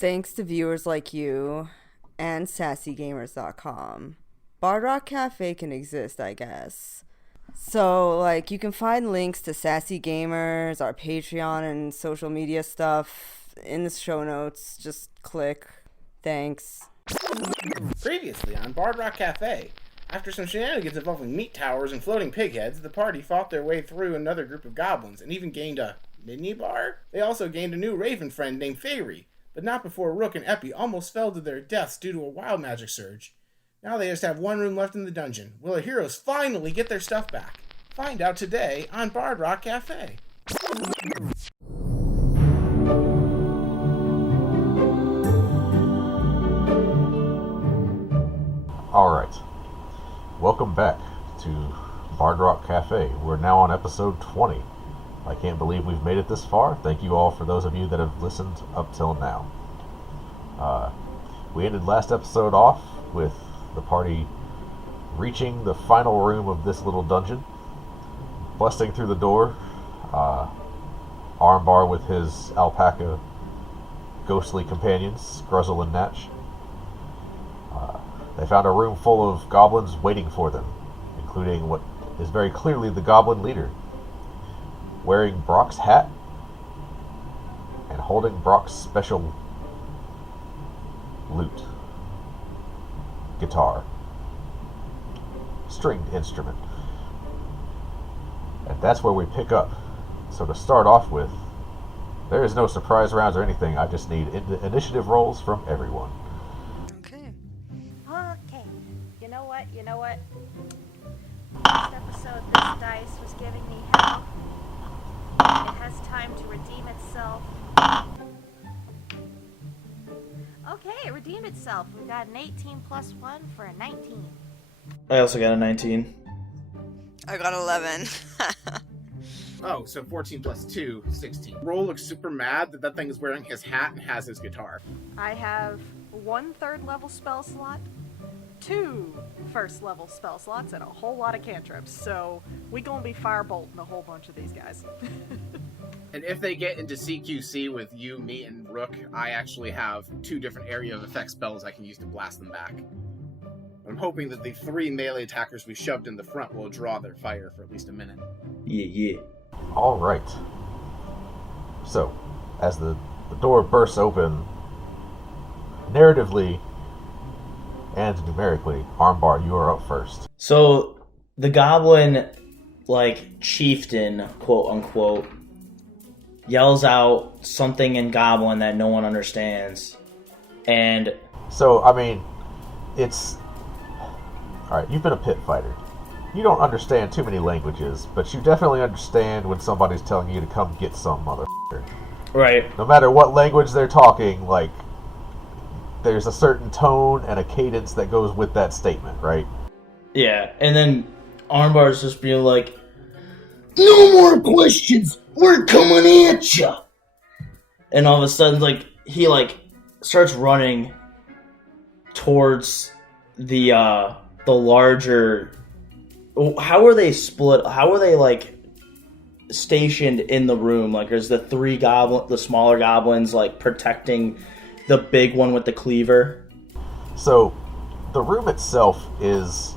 Thanks to viewers like you and sassygamers.com. Bard Rock Cafe can exist, I guess. So, you can find links to Sassy Gamers, our Patreon, and social media stuff in the show notes. Just click. Thanks. Previously on Bard Rock Cafe, after some shenanigans involving meat towers and floating pig heads, the party fought their way through another group of goblins and even gained a mini-bar? They also gained a new raven friend named Fairy, but not before Rook and Epi almost fell to their deaths due to a wild magic surge. Now they just have one room left in the dungeon. Will the heroes finally get their stuff back? Find out today on Bard Rock Cafe. Alright, welcome back to Bard Rock Cafe. We're now on episode 20. I can't believe we've made it this far. Thank you all for those of you that have listened up till now. We ended last episode off with the party reaching the final room of this little dungeon, busting through the door, Armbar with his alpaca ghostly companions, Gruzzle and Natch. They found a room full of goblins waiting for them, including what is very clearly the goblin leader, wearing Brock's hat and holding Brock's special lute, guitar, stringed instrument. And that's where we pick up. So to start off with, there is no surprise rounds or anything. I just need initiative rolls from everyone. Okay. Okay. You know what? Last episode, this dice was giving me hell. It has time to redeem itself. Okay, it redeemed itself. We got an 18 plus 1 for a 19. I also got a 19. I got 11. Oh, so 14 plus 2, 16. Roll looks super mad that thing is wearing his hat and has his guitar. I have 1 third level spell slot, 2 first level spell slots, and a whole lot of cantrips. So we gonna be firebolting a whole bunch of these guys. And if they get into CQC with you, me, and Rook, I actually have 2 different area of effect spells I can use to blast them back. I'm hoping that the 3 melee attackers we shoved in the front will draw their fire for at least a minute. Yeah. Alright. So, as the door bursts open, narratively and numerically, Armbar, you are up first. So, the goblin, chieftain, quote unquote, yells out something in goblin that no one understands. And... So, it's... Alright, you've been a pit fighter. You don't understand too many languages, but you definitely understand when somebody's telling you to come get some, motherfucker. Right. No matter what language they're talking, there's a certain tone and a cadence that goes with that statement, right? Yeah, and then Armbar's just being like, "No more questions! We're coming at ya!" And all of a sudden, he starts running towards the larger... How are they split? How are they, stationed in the room? There's the smaller goblins, protecting the big one with the cleaver? So, the room itself is,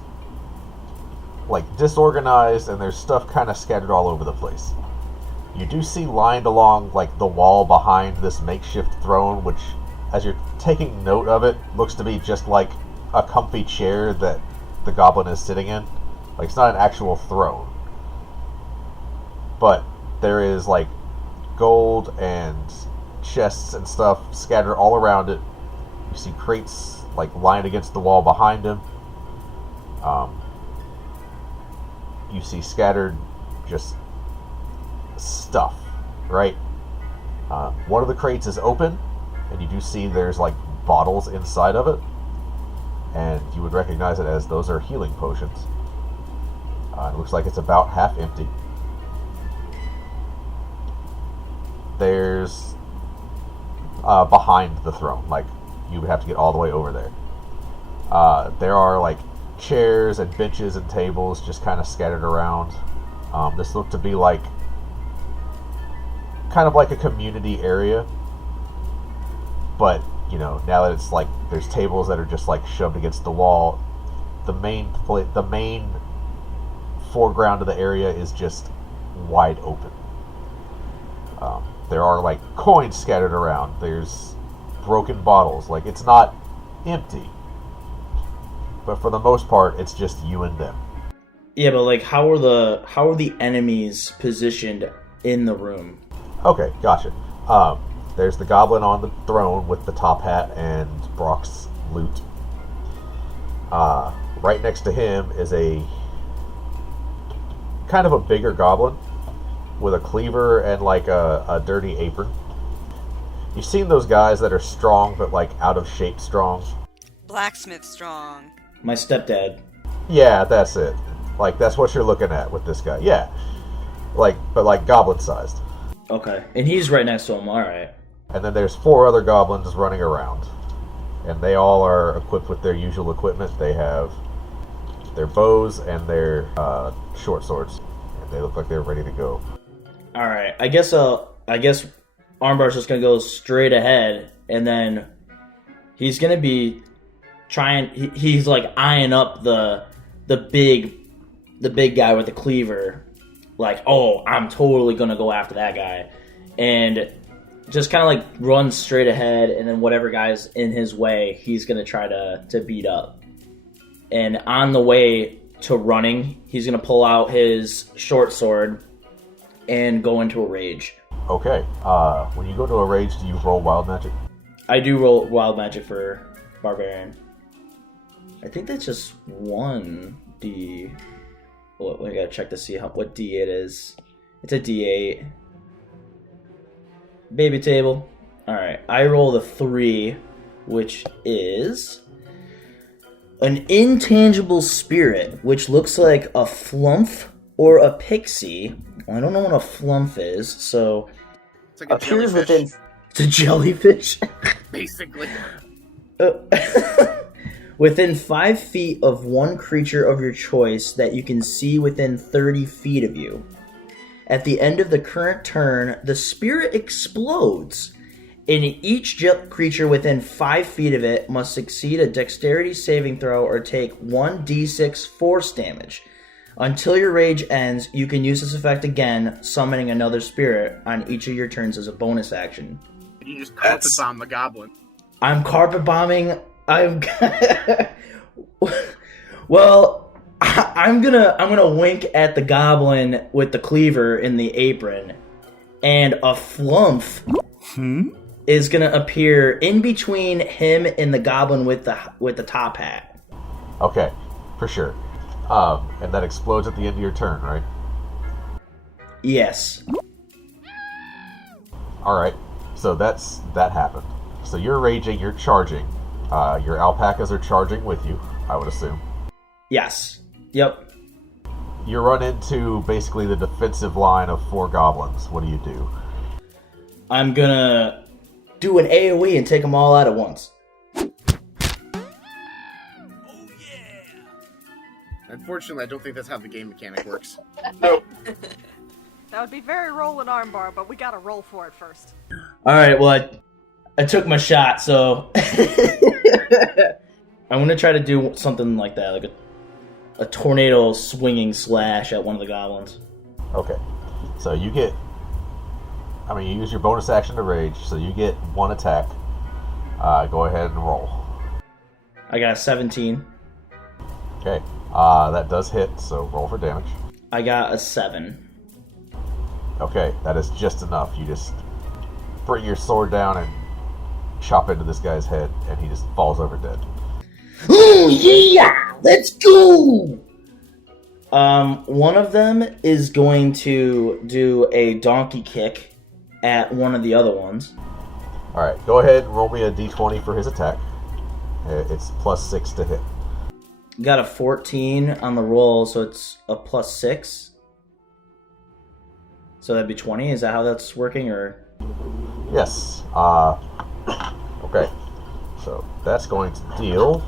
disorganized, and there's stuff kind of scattered all over the place. You do see lined along, the wall behind this makeshift throne, which, as you're taking note of it, looks to be just a comfy chair that the goblin is sitting in. It's not an actual throne. But there is, gold and chests and stuff scattered all around it. You see crates, lined against the wall behind him. You see scattered just stuff, right? One of the crates is open, and you do see there's, bottles inside of it. And you would recognize it as those are healing potions. It looks like it's about half empty. There's behind the throne, you would have to get all the way over there. There are chairs and benches and tables just kind of scattered around. This looked to be kind of like a community area, but now that it's like there's tables that are just like shoved against the wall, the main foreground of the area is just wide open. There are like coins scattered around. There's broken bottles. Like, it's not empty, but for the most part, it's just you and them. Yeah, but like, how are the enemies positioned in the room? Okay, gotcha. There's the goblin on the throne with the top hat and Brock's loot. Right next to him is a kind of a bigger goblin with a cleaver and like a dirty apron. You've seen those guys that are strong but like out of shape strong? Blacksmith strong. My stepdad. Yeah, that's it. Like, that's what you're looking at with this guy. Yeah. But goblin sized. Okay. And he's right next to him, alright. And then there's 4 other goblins running around. And they all are equipped with their usual equipment. They have their bows and their short swords. And they look like they're ready to go. Alright. I guess Armbar's just gonna go straight ahead, and then he's gonna be he's like eyeing up the big guy with the cleaver, like, oh, I'm totally gonna go after that guy, and just kind of like run straight ahead, and then whatever guy's in his way, he's gonna try to beat up. And on the way to running, he's gonna pull out his short sword and go into a rage. Okay. When you go to a rage, do you roll wild magic? I do roll wild magic for barbarian. I think that's just 1d. Well, we gotta check to see what d it is. It's a d8. Baby table. Alright, I roll the 3, which is an intangible spirit, which looks like a flump or a pixie. Well, I don't know what a flump is, so It's like a appears jellyfish, within. It's a jellyfish. basically. Within 5 feet of one creature of your choice that you can see within 30 feet of you. At the end of the current turn, the spirit explodes, and each creature within 5 feet of it must succeed a dexterity saving throw or take 1d6 force damage. Until your rage ends, you can use this effect again, summoning another spirit on each of your turns as a bonus action. You just carpet bomb the goblin. I'm carpet bombing. Well, I'm gonna wink at the goblin with the cleaver in the apron, and a flump is gonna appear in between him and the goblin with the top hat. Okay, for sure. And that explodes at the end of your turn, right? Yes. Alright, so that happened. So you're raging, you're charging. Your alpacas are charging with you, I would assume. Yes. Yep. You run into basically the defensive line of 4 goblins. What do you do? I'm gonna do an AoE and take them all out at once. Unfortunately, I don't think that's how the game mechanic works. That would be very rolling armbar, but we gotta roll for it first. Alright, well, I took my shot, so I'm gonna try to do something like that, like a tornado swinging slash at one of the goblins. Okay, so you use your bonus action to rage, so you get 1 attack. Go ahead and roll. I got a 17. Okay, that does hit, so roll for damage. I got a 7. Okay, that is just enough. You just bring your sword down and chop into this guy's head, and he just falls over dead. Oh yeah! Let's go! One of them is going to do a donkey kick at one of the other ones. Alright, go ahead and roll me a d20 for his attack. It's +6 to hit. Got a 14 on the roll, so it's a +6. So that'd be 20. Is that how that's working, or? Yes. Okay. So that's going to deal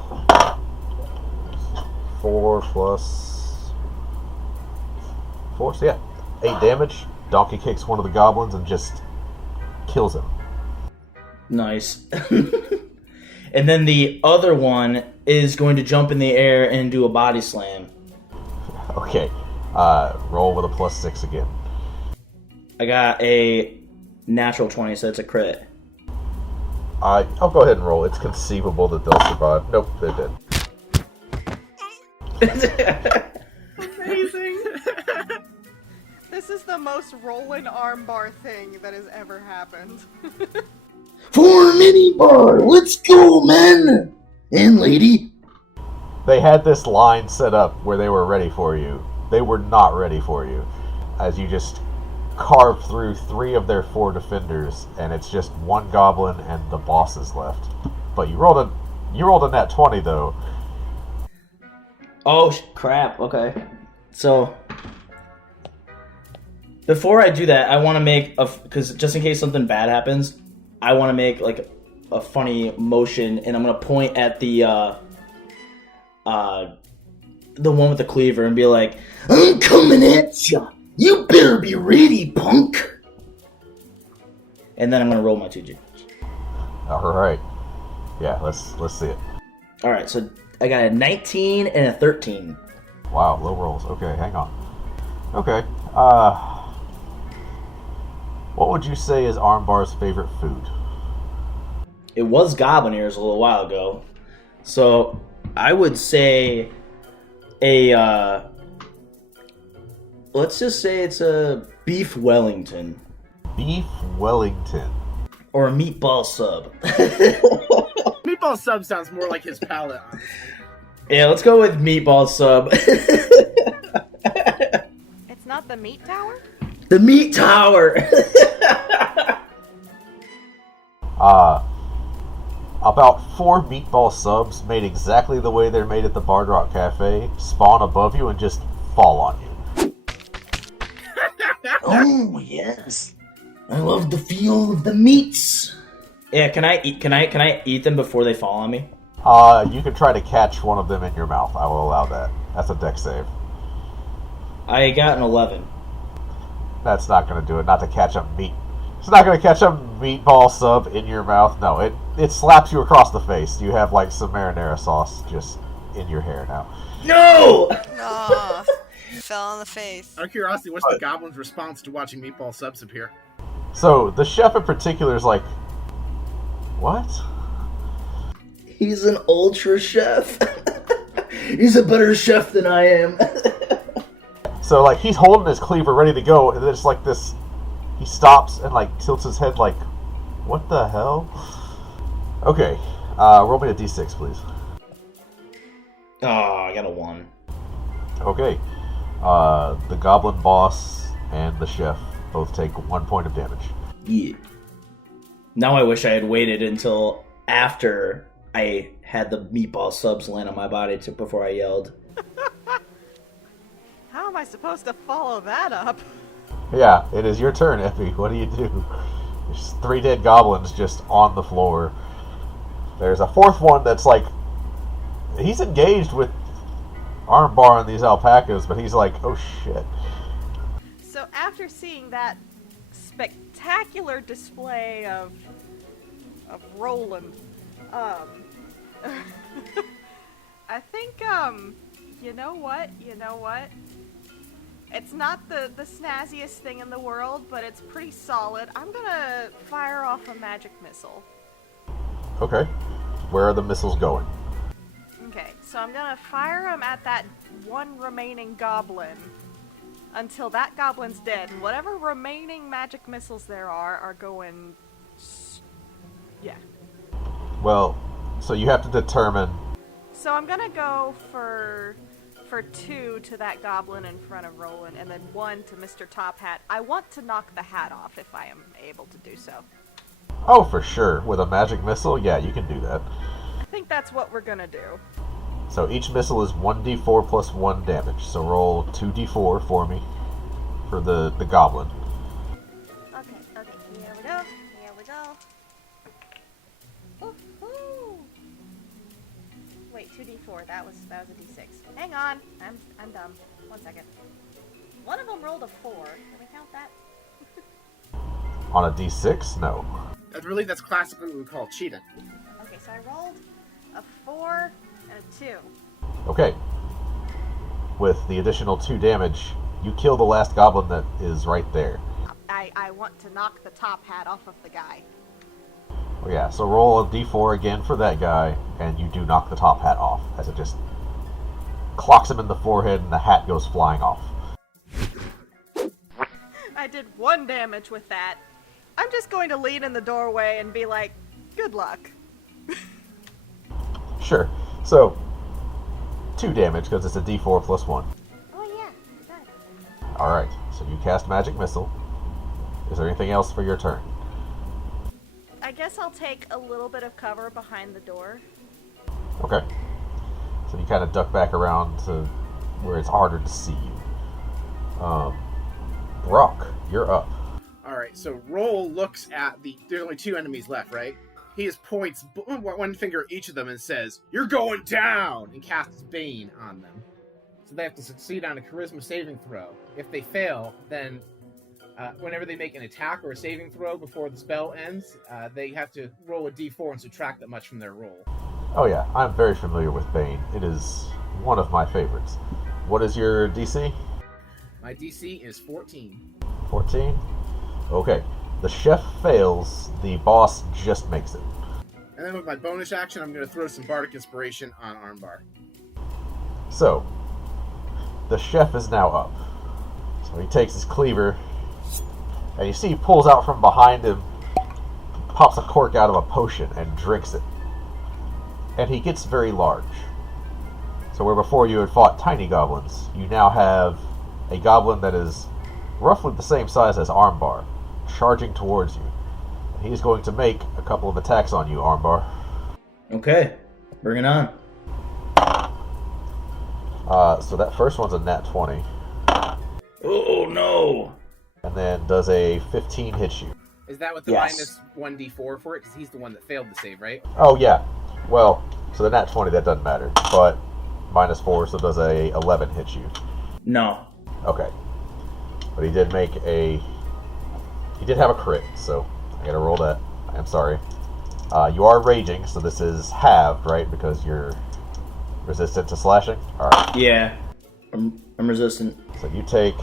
4 plus 4. So yeah, 8 damage. Donkey kicks one of the goblins and just kills him. Nice. And then the other one is going to jump in the air and do a body slam. Okay. Roll with a +6 again. I got a natural 20, so it's a crit. I'll go ahead and roll. It's conceivable that they'll survive. Nope, they did. Amazing. This is the most rolling armbar thing that has ever happened. For mini bar, let's go, man and lady. They had this line set up where they were ready for you. They were not ready for you. As you just carve through 3 of their 4 defenders, and it's just 1 goblin and the bosses left. But you rolled a nat 20 though. Oh crap! Okay, so before I do that, I want to make because just in case something bad happens, I want to make like a funny motion, and I'm gonna point at the one with the cleaver and be like, "I'm coming at ya! You better be ready, punk!" And then I'm gonna roll my 2G. All right. Yeah, let's see it. All right, so I got a 19 and a 13. Wow, low rolls. Okay, hang on. Okay. What would you say is Armbar's favorite food? It was goblin ears a little while ago, so I would say let's just say it's a beef Wellington. Beef Wellington. Or a meatball sub. Meatball sub sounds more like his palate. Yeah, let's go with meatball sub. It's not the meat tower? The meat tower! About 4 meatball subs made exactly the way they're made at the Bard Rock Cafe spawn above you and just fall on you. Oh, yes. I love the feel of the meats. Yeah, can I eat them before they fall on me? You can try to catch one of them in your mouth. I will allow that. That's a dex save. I got an 11. That's not going to do it. Not to catch a meat. It's not going to catch a meatball sub in your mouth. No, it slaps you across the face. You have like some marinara sauce just in your hair now. No! Aw, fell on the face. Out of curiosity, what's the goblin's response to watching meatball subs appear? So the chef in particular is like, what? He's an ultra chef. He's a better chef than I am. So like he's holding his cleaver ready to go, and then it's like this. He stops and like tilts his head like, what the hell? Okay, roll me a d6, please. Oh, I got a 1. Okay, the goblin boss and the chef both take 1 point of damage. Yeah. Now I wish I had waited until after I had the meatball subs land on my body before I yelled. How am I supposed to follow that up? Yeah, it is your turn, Effie. What do you do? There's 3 dead goblins just on the floor. There's a 4th one that's like, he's engaged with Armbar and these alpacas, but he's like, oh shit. So after seeing that spectacular display of Roland, I think, you know what? It's not the snazziest thing in the world, but it's pretty solid. I'm gonna fire off a magic missile. Okay. Where are the missiles going? Okay, so I'm gonna fire them at that one remaining goblin until that goblin's dead, and whatever remaining magic missiles there are going... yeah. Well, so you have to determine... So I'm gonna go for 2 to that goblin in front of Roland, and then 1 to Mr. Top Hat. I want to knock the hat off if I am able to do so. Oh, for sure. With a magic missile? Yeah, you can do that. I think that's what we're gonna do. So each missile is 1d4 plus 1 damage. So roll 2d4 for me for the goblin. Okay, here we go. Woohoo! Wait, 2d4. That was a d6. Hang on, I'm dumb. 1 second. One of them rolled a 4. Can we count that? On a d6? No. That's classically what we call cheating. Okay, So I rolled a 4 and a 2. Okay. With the additional 2 damage, you kill the last goblin that is right there. I want to knock the top hat off of the guy. Oh, yeah, so roll a d4 again for that guy, and you do knock the top hat off, as it just clocks him in the forehead and the hat goes flying off. I did 1 damage with that. I'm just going to lean in the doorway and be like, good luck. Sure. So, 2 damage, because it's a d4 plus 1. Oh yeah, you got it. Alright, so you cast Magic Missile. Is there anything else for your turn? I guess I'll take a little bit of cover behind the door. Okay. So you kind of duck back around to where it's harder to see you. Brock, you're up. Alright, so Roll looks at there's only 2 enemies left, right? He just points one finger at each of them and says, "You're going down!" and casts Bane on them. So they have to succeed on a charisma saving throw. If they fail, then whenever they make an attack or a saving throw before the spell ends, they have to roll a d4 and subtract that much from their roll. Oh yeah, I'm very familiar with Bane. It is one of my favorites. What is your DC? My DC is 14. 14? Okay. The chef fails, the boss just makes it. And then with my bonus action, I'm going to throw some Bardic Inspiration on Armbar. So, the chef is now up. So he takes his cleaver, and you see he pulls out from behind him, pops a cork out of a potion, and drinks it. And he gets very large. So where before you had fought tiny goblins, you now have a goblin that is roughly the same size as Armbar, charging towards you. And he's going to make a couple of attacks on you, Armbar. Okay, bring it on. So that first one's a nat 20. Oh no! And then does a 15 hit you? Is that with the Yes. minus 1d4 for it? Because he's the one that failed the save, right? Oh, yeah. Well, so the nat 20, that doesn't matter. But minus 4, so does a 11 hit you? No. Okay. But he did make a... He did have a crit, so I gotta roll that. I'm sorry. You are raging, so this is halved, right? Because you're resistant to slashing? Alright. Yeah. I'm resistant. So you take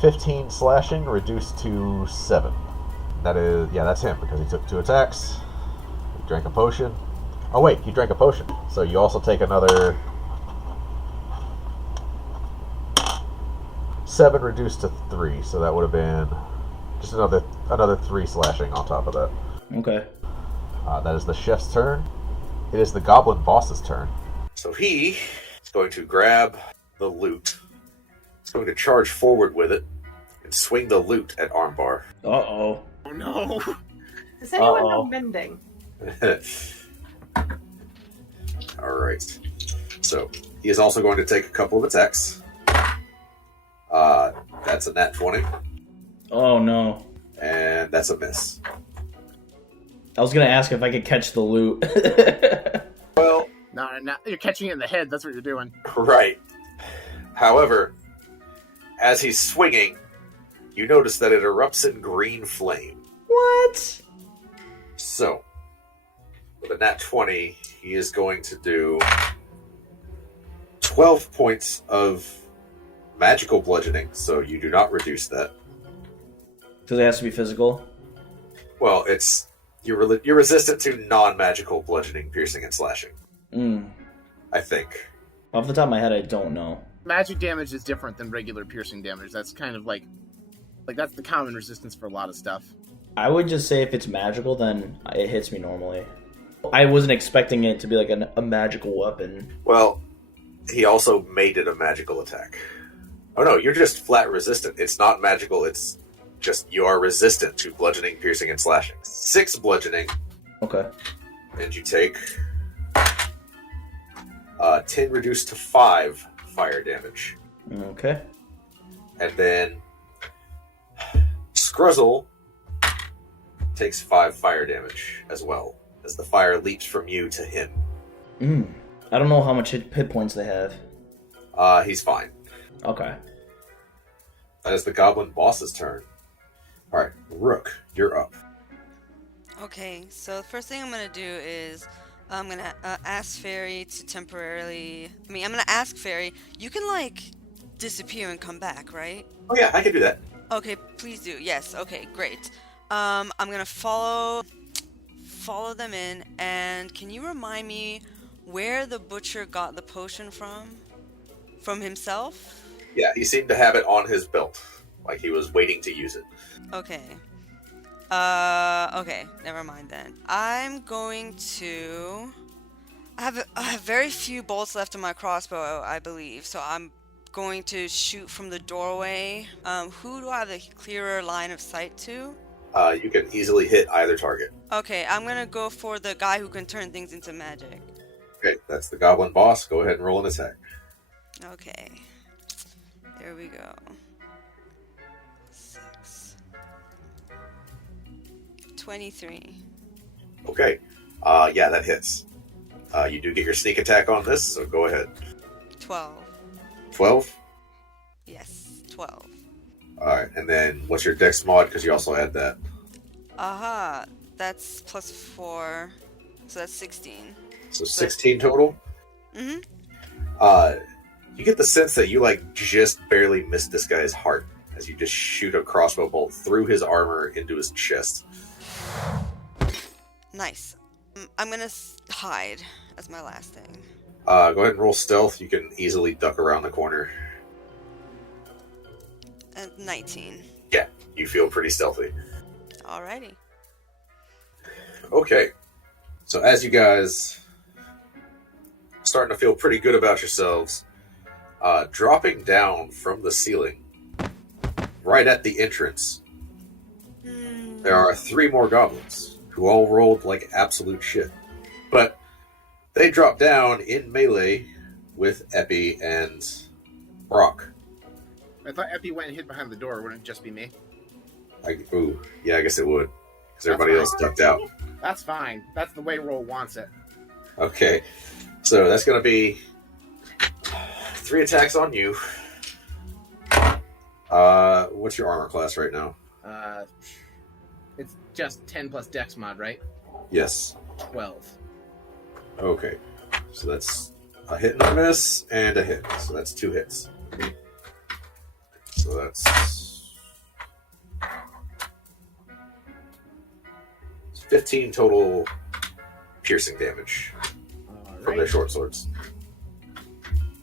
15 slashing, reduced to 7. That is... Yeah, that's him, because he took 2 attacks. He drank a potion. Oh wait, you drank a potion. So you also take another... 7 reduced to 3, so that would have been just another 3 slashing on top of that. Okay. That is the chef's turn. It is the goblin boss's turn. So he is going to grab the loot. He's going to charge forward with it and swing the loot at Armbar. Uh-oh. Oh no! Does anyone know Uh-oh. mending? Alright. So he is also going to take a couple of attacks. That's a nat 20. Oh no. And that's a miss. I was gonna ask if I could catch the loot. Well, No, you're catching it in the head. That's what you're doing. right. However, as he's swinging, you notice that it erupts in green flame. What? So, with a nat 20, he is going to do 12 points of magical bludgeoning, so you do not reduce that. Does it have to be physical? Well, it's you're resistant to non-magical bludgeoning, piercing, and slashing. I think. Off the top of my head, I don't know. Magic damage is different than regular piercing damage. That's kind of like that's the common resistance for a lot of stuff. I would just say if it's magical, then it hits me normally. I wasn't expecting it to be like a magical weapon. Well, he also made it a magical attack. Oh no, you're just flat resistant. It's not magical, it's just you are resistant to bludgeoning, piercing, and slashing. 6 bludgeoning, Okay. and you take 10 reduced to 5 fire damage. Okay. And then Scruzzle takes 5 fire damage as well, as the fire leaps from you to him. I don't know how much hit points they have. He's fine. Okay. That is the goblin boss's turn. Alright, Rook, you're up. Okay, so the first thing I'm gonna do is I'm gonna ask Fairy to temporarily. I'm gonna ask Fairy. You can like disappear and come back, right? Oh yeah, I can do that. Okay, please do. Yes. Okay, great. I'm gonna follow them in, and can you remind me where the butcher got the potion from? From himself? Yeah, he seemed to have it on his belt, like he was waiting to use it. Okay. Okay, never mind then. I'm going to... I have very few bolts left in my crossbow, I believe, so I'm going to shoot from the doorway. Who do I have a clearer line of sight to? You can easily hit either target. Okay, I'm gonna go for the guy who can turn things into magic. Okay, that's the goblin boss. Go ahead and roll an attack. Okay. There we go. 23. Okay. Yeah, that hits. You do get your sneak attack on this, so go ahead. 12. 12? Yes, 12. Alright, and then what's your dex mod? Because you also add that. Aha, that's plus 4, so that's 16. So 16 total? Mm-hmm. You get the sense that you, like, just barely missed this guy's heart as you just shoot a crossbow bolt through his armor into his chest. Nice. I'm gonna hide as my last thing. Go ahead and roll stealth. You can easily duck around the corner. 19. Yeah, you feel pretty stealthy. Alrighty. Okay. So as you guys starting to feel pretty good about yourselves, dropping down from the ceiling, right at the entrance, there are 3 more goblins who all rolled like absolute shit. But they drop down in melee with Epi and Brock. I thought Epi went and hid behind the door. Wouldn't it just be me? I guess it would. Because everybody else ducked out. That's fine. That's the way Roll wants it. Okay. So that's going to be 3 attacks on you. What's your armor class right now? It's just 10 plus Dex mod, right? Yes. 12. Okay. So that's a hit and a miss and a hit. So that's 2 hits. So that's 15 total piercing damage from their short swords.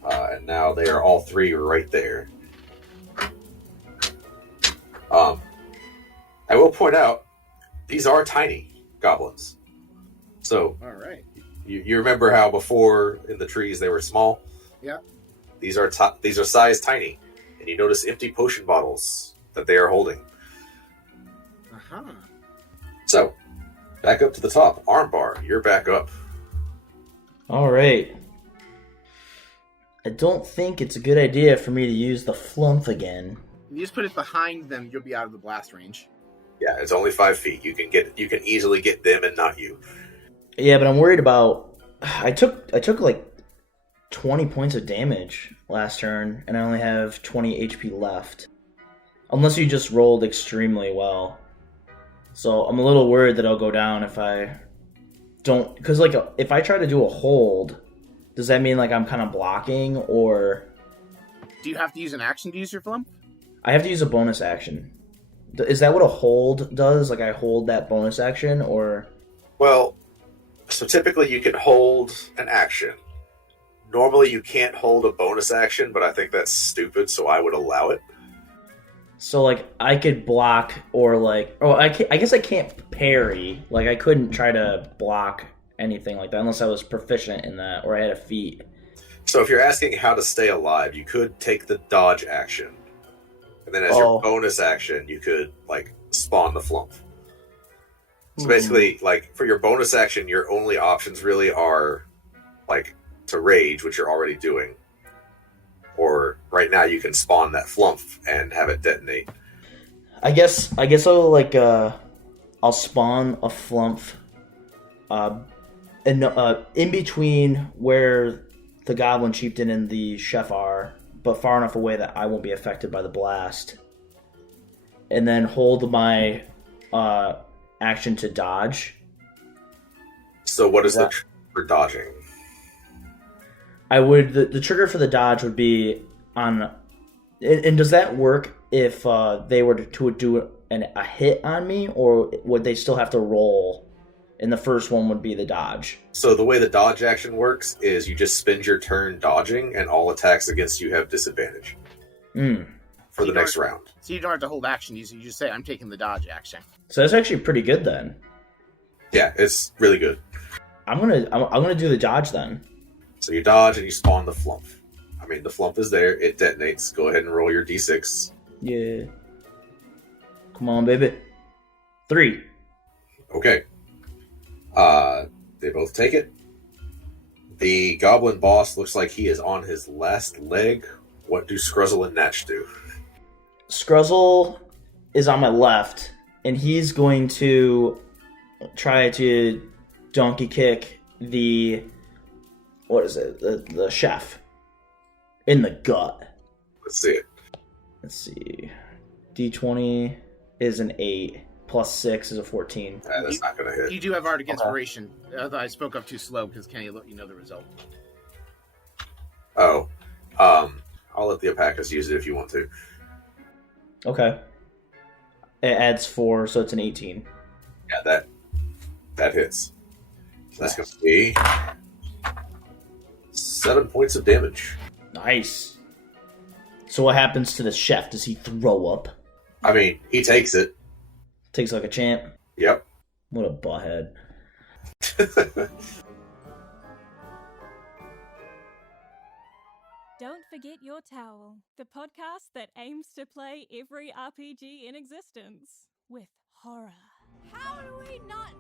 And now they are all 3 right there. I will point out, these are tiny goblins. So, all right. You remember how before in the trees they were small? Yeah. These are size tiny, and you notice empty potion bottles that they are holding. Uh-huh. So, back up to the top. Armbar, you're back up. Alright. I don't think it's a good idea for me to use the flump again. If you just put it behind them, you'll be out of the blast range. Yeah, it's only 5 feet. You can easily get them and not you. Yeah, but I'm worried about... I took like 20 points of damage last turn, and I only have 20 HP left. Unless you just rolled extremely well. So I'm a little worried that I'll go down if I don't... Because like, if I try to do a hold, does that mean like I'm kind of blocking, or... Do you have to use an action to use your flump? I have to use a bonus action. Is that what a hold does? Like I hold that bonus action, or... Well, so typically you can hold an action. Normally you can't hold a bonus action, but I think that's stupid, so I would allow it. So like I could block, or like... Oh, I guess I can't parry. Like I couldn't try to block anything like that unless I was proficient in that, or I had a feat. So if you're asking how to stay alive, you could take the dodge action. And then as your bonus action, you could, like, spawn the flump. So basically, like, for your bonus action, your only options really are, like, to rage, which you're already doing. Or, right now, you can spawn that flump and have it detonate. I guess I'll, like, I'll spawn a flump in between where the Goblin Chieftain and the Chef are, but far enough away that I won't be affected by the blast. And then hold my action to dodge. So what is For dodging. I would the trigger for the dodge would be on, and does that work if they were to do a hit on me, or would they still have to roll? And the first one would be the dodge. So the way the dodge action works is you just spend your turn dodging, and all attacks against you have disadvantage for the next round. So you don't have to hold action. You just say, "I'm taking the dodge action." So that's actually pretty good then. Yeah, it's really good. I'm gonna do the dodge then. So you dodge and you spawn the flump. I mean, the flump is there. It detonates. Go ahead and roll your d6. Yeah. Come on, baby. 3. Okay. They both take it. The goblin boss looks like he is on his last leg. What do Scruzzle and Natch do? Scruzzle is on my left, and he's going to try to donkey kick the chef in the gut. Let's see it. Let's see. D20 is an 8. Plus 6 is a 14. That's not going to hit. You do have Arctic Inspiration. I spoke up too slow because Kenny let you know the result. Oh. I'll let the Alpacas use it if you want to. Okay. It adds 4, so it's an 18. Yeah, that hits. So that's going to be 7 points of damage. Nice. So what happens to the chef? Does he throw up? I mean, he takes it. Takes like a champ. Yep. What a butthead. Don't forget your towel, the podcast that aims to play every RPG in existence with horror. How do we not?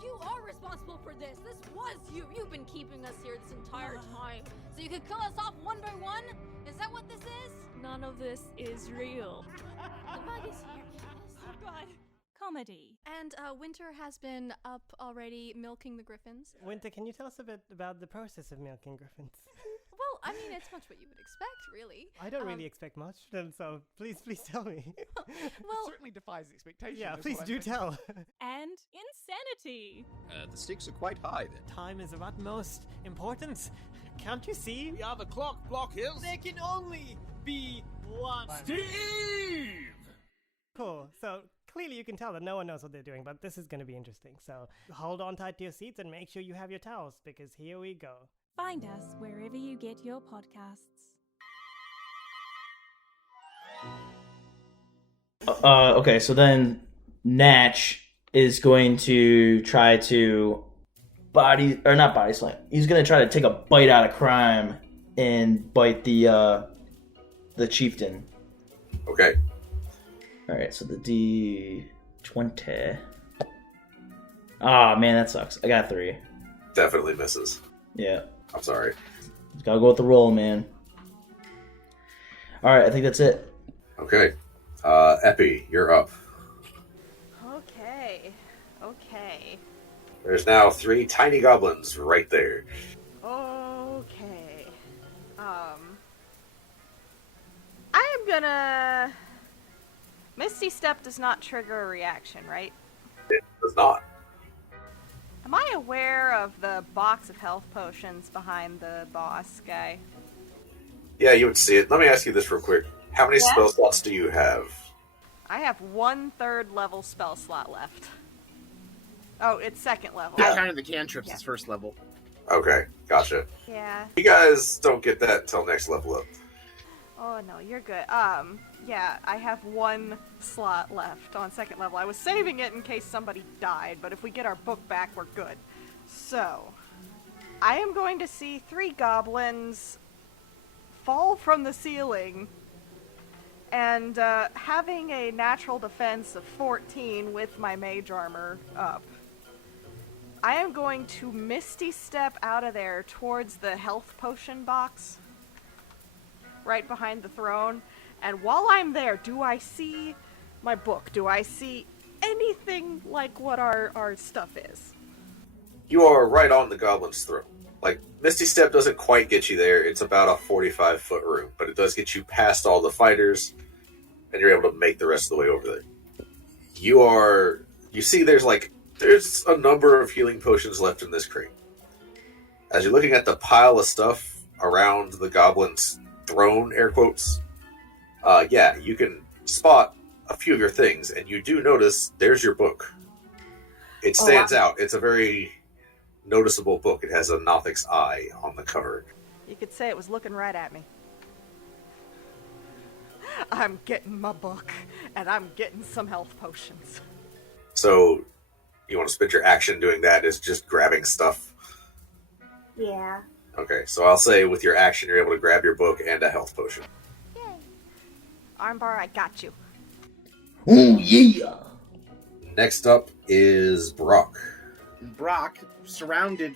You are responsible for this. This was you. You've been keeping us here this entire time. So you could kill us off one by one? Is that what this is? None of this is real. The bug is here, Candace. Oh God. Comedy. And Winter has been up already milking the griffins. Winter, can you tell us a bit about the process of milking griffins? Well, I mean, it's much what you would expect, really. I don't really expect much, then, so please tell me. Well, it certainly defies expectation. Yeah, please do tell. And insanity. The stakes are quite high then. Time is of utmost importance. Can't you see? We are the clock, Block Hills. There can only be one. Steve! Cool, so clearly you can tell that no one knows what they're doing, but this is going to be interesting. So hold on tight to your seats and make sure you have your towels, because here we go. Find us wherever you get your podcasts. Okay, so then Natch is going to try to not body slam. He's going to try to take a bite out of crime and bite the chieftain. Okay. All right, so the D20. Ah, man, that sucks. I got 3. Definitely misses. Yeah. I'm sorry. Just gotta go with the roll, man. All right, I think that's it. Okay. Epi, you're up. Okay. There's now 3 tiny goblins right there. Okay. I am gonna... Misty Step does not trigger a reaction, right? It does not. Am I aware of the box of health potions behind the boss guy? Yeah, you would see it. Let me ask you this real quick. How many spell slots do you have? I have 1/3 level spell slot left. Oh, it's 2nd level. I counted the cantrips as 1st level. Okay, gotcha. Yeah. You guys don't get that until next level up. Oh no, you're good. Yeah, I have 1 slot left on 2nd level. I was saving it in case somebody died, but if we get our book back, we're good. So, I am going to see 3 goblins fall from the ceiling, and having a natural defense of 14 with my mage armor up, I am going to Misty Step out of there towards the health potion box right behind the throne. And while I'm there, do I see my book? Do I see anything like what our stuff is? You are right on the goblin's throat. Like, Misty Step doesn't quite get you there. It's about a 45-foot room, but it does get you past all the fighters, and you're able to make the rest of the way over there. You see there's a number of healing potions left in this crate. As you're looking at the pile of stuff around the goblin's throne, air quotes, yeah, you can spot a few of your things, and you do notice there's your book. It stands out. It's a very noticeable book. It has a Nothic's eye on the cover. You could say it was looking right at me. I'm getting my book, and I'm getting some health potions. So, you want to spend your action doing that is just grabbing stuff? Yeah. Okay, so I'll say with your action, you're able to grab your book and a health potion. Armbar, I got you. Oh, yeah! Next up is Brock. Brock, surrounded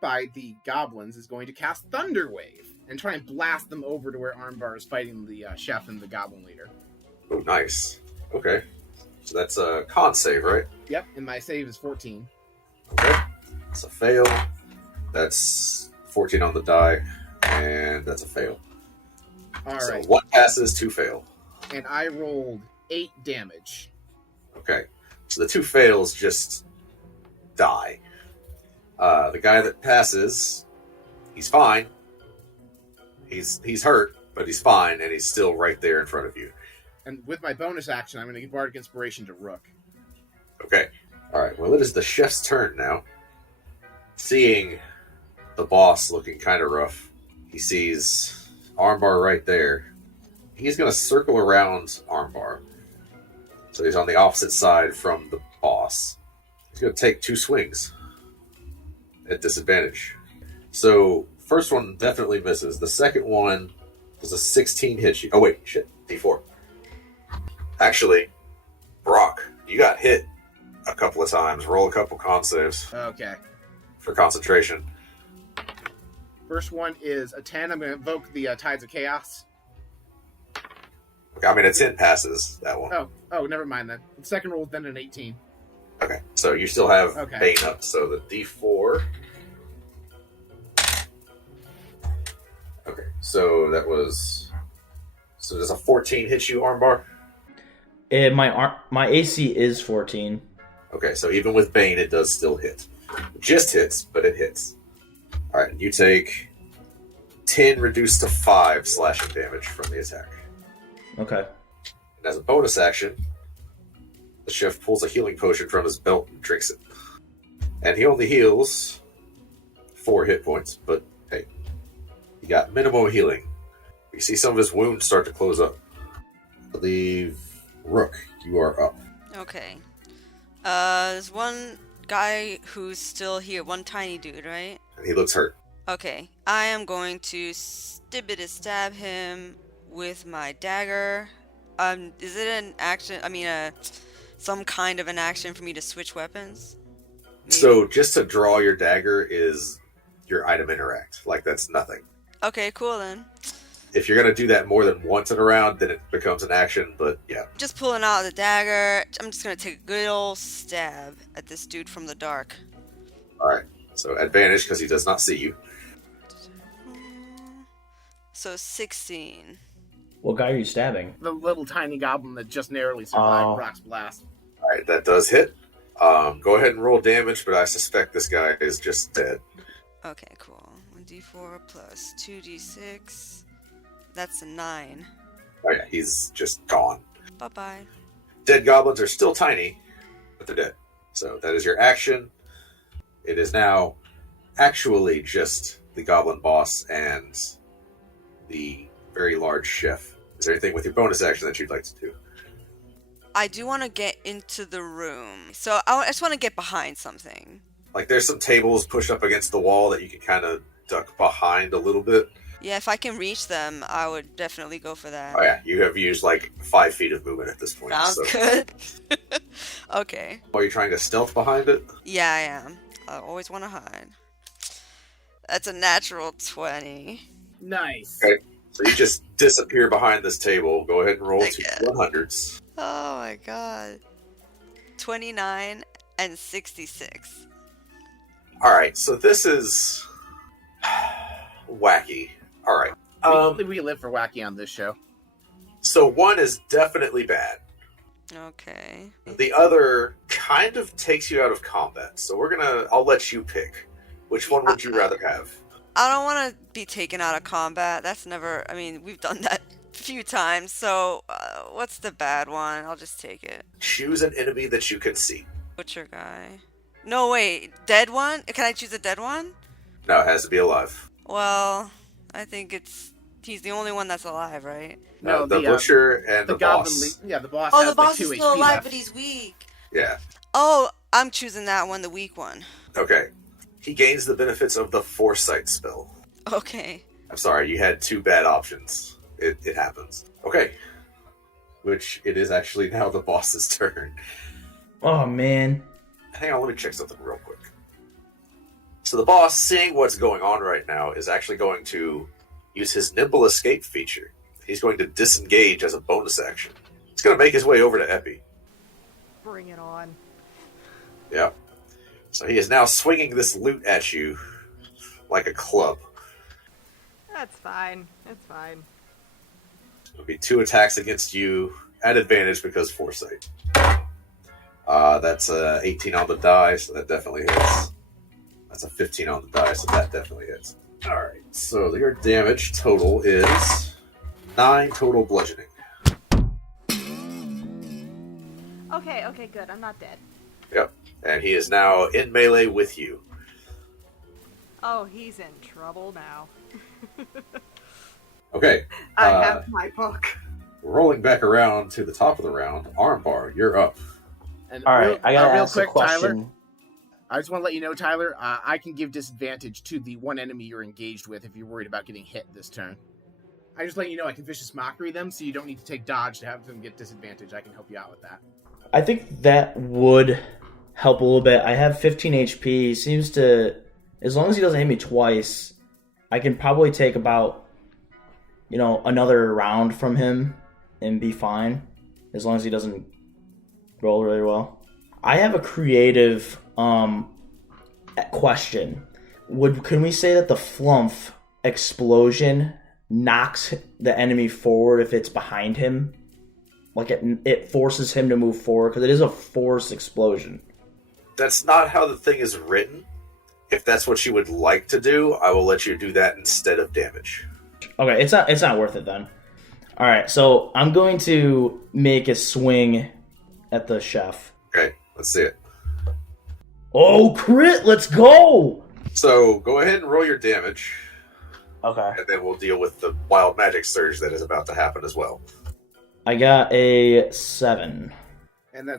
by the goblins, is going to cast Thunder Wave and try and blast them over to where Armbar is fighting the chef and the goblin leader. Oh, nice. Okay. So that's a con save, right? Yep, and my save is 14. Okay. That's a fail. That's 14 on the die, and that's a fail. All so right. 1 passes, 2 fail. And I rolled 8 damage. Okay. So the 2 fails just die. The guy that passes, he's fine. He's hurt, but he's fine, and he's still right there in front of you. And with my bonus action, I'm going to give Bardic Inspiration to Rook. Okay. Alright, well, it is the chef's turn now. Seeing the boss looking kind of rough, he sees Armbar right there. He's going to circle around Armbar. So he's on the opposite side from the boss. He's going to take 2 swings at disadvantage. So, first one definitely misses. The second one does a 16 hit you. Oh, wait, shit. D4. Actually, Brock, you got hit a couple of times. Roll a couple con saves. Okay. For concentration. First one is a 10. I'm going to invoke the Tides of Chaos. Okay, I mean, a 10 passes, that one. Oh, never mind then. The second roll is then an 18. Okay, so you still have Okay. Bane up. So the D4. Okay, so that was... So does a 14 hit you, Armbar? My AC is 14. Okay, so even with Bane, it does still hit. It just hits, but it hits. Alright, you take 10 reduced to 5 slashing damage from the attack. Okay. And as a bonus action, the chef pulls a healing potion from his belt and drinks it. And he only heals 4 hit points, but hey, he got minimal healing. You see some of his wounds start to close up. I believe, Rook, you are up. Okay. There's one guy who's still here, one tiny dude, right? And he looks hurt. Okay. I am going to stab him with my dagger. Is it an action? I mean, some kind of an action for me to switch weapons? Maybe? So just to draw your dagger is your item interact. Like, that's nothing. Okay, cool then. If you're going to do that more than once in a round, then it becomes an action, but yeah. Just pulling out the dagger. I'm just going to take a good old stab at this dude from the dark. Alright, so advantage because he does not see you. So 16. What guy are you stabbing? The little tiny goblin that just narrowly survived Brock's blast. Alright, that does hit. Go ahead and roll damage, but I suspect this guy is just dead. Okay, cool. 1d4 plus 2d6. That's a 9. Oh yeah, he's just gone. Bye-bye. Dead goblins are still tiny, but they're dead. So that is your action. It is now actually just the goblin boss and the very large chef. Is there anything with your bonus action that you'd like to do? I do want to get into the room. So I just want to get behind something. Like, there's some tables pushed up against the wall that you can kind of duck behind a little bit. Yeah, if I can reach them, I would definitely go for that. Oh yeah, you have used like 5 feet of movement at this point. Sounds so. good. Okay. Are you trying to stealth behind it? Yeah, I am. I always want to hide. That's a natural 20. Nice. Okay, so you just disappear behind this table. Go ahead and roll 2 100s. Oh my god. 29 and 66. Alright, so this is wacky. Alright. We live for wacky on this show. So one is definitely bad. Okay. The other kind of takes you out of combat. So I'll let you pick Which one would you rather have? I don't want to be taken out of combat. That's never. I mean, we've done that a few times. So, what's the bad one? I'll just take it. Choose an enemy that you can see. Butcher guy. No, wait. Dead one? Can I choose a dead one? No, it has to be alive. Well, I think he's the only one that's alive, right? No, the butcher and the goblin boss. The boss. Oh, has the boss like 2 is still HP alive, left. but he's weak. Yeah. Oh, I'm choosing that one, the weak one. Okay. He gains the benefits of the Foresight spell. Okay. I'm sorry, you had 2 bad options. It happens. Okay. Which it is actually now the boss's turn. Oh, man. Hang on, let me check something real quick. So the boss, seeing what's going on right now, is actually going to use his nimble escape feature. He's going to disengage as a bonus action. He's going to make his way over to Epi. Bring it on. Yep. So he is now swinging this loot at you like a club. That's fine. It's fine. It'll be 2 attacks against you at advantage because Foresight. That's a 18 on the die, so that definitely hits. That's a 15 on the die, so that definitely hits. Alright, so your damage total is 9 total bludgeoning. Okay, good. I'm not dead. Yep. And he is now in melee with you. Oh, he's in trouble now. Okay. I have my book. Rolling back around to the top of the round, Armbar, you're up. And All right, I gotta real ask quick, a question. Tyler. I just want to let you know, Tyler, I can give disadvantage to the one enemy you're engaged with if you're worried about getting hit this turn. I just let you know I can Vicious Mockery them, so you don't need to take dodge to have them get disadvantage. I can help you out with that. I think that would help a little bit. I have 15 HP. He seems to, as long as he doesn't hit me twice, I can probably take about, another round from him and be fine, as long as he doesn't roll really well. I have a creative question. Can we say that the flump explosion knocks the enemy forward if it's behind him? Like it forces him to move forward because it is a force explosion. That's not how the thing is written. If that's what you would like to do, I will let you do that instead of damage. Okay, it's not worth it then. All right, so I'm going to make a swing at the chef. Okay, let's see it. Oh, crit! Let's go! So go ahead and roll your damage. Okay. And then we'll deal with the wild magic surge that is about to happen as well. I got a 7. And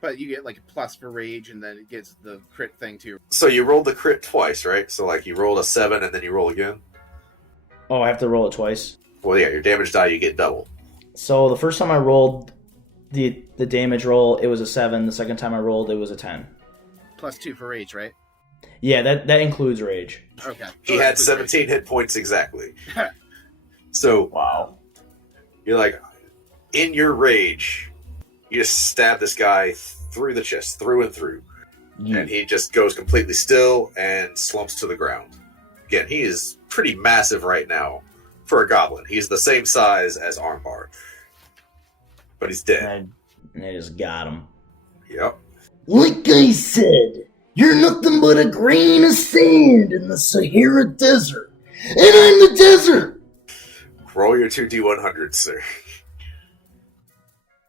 but you get like a plus for rage, and then it gets the crit thing too. So you rolled the crit twice, right? So like you rolled a 7 and then you roll again? Oh, I have to roll it twice? Well, yeah, your damage die, you get double. So the first time I rolled the damage roll, it was a 7. The second time I rolled, it was a 10. Plus 2 for rage, right? Yeah, that includes rage. Okay. He had 17 hit points exactly. So, wow. You're like, in your rage, you just stab this guy through the chest, through and through. And he just goes completely still and slumps to the ground. Again, he is pretty massive right now for a goblin. He's the same size as Armbar. But he's dead. And I just got him. Yep. Like I said, you're nothing but a grain of sand in the Sahara Desert. And I'm the desert! Roll your 2d100, sir.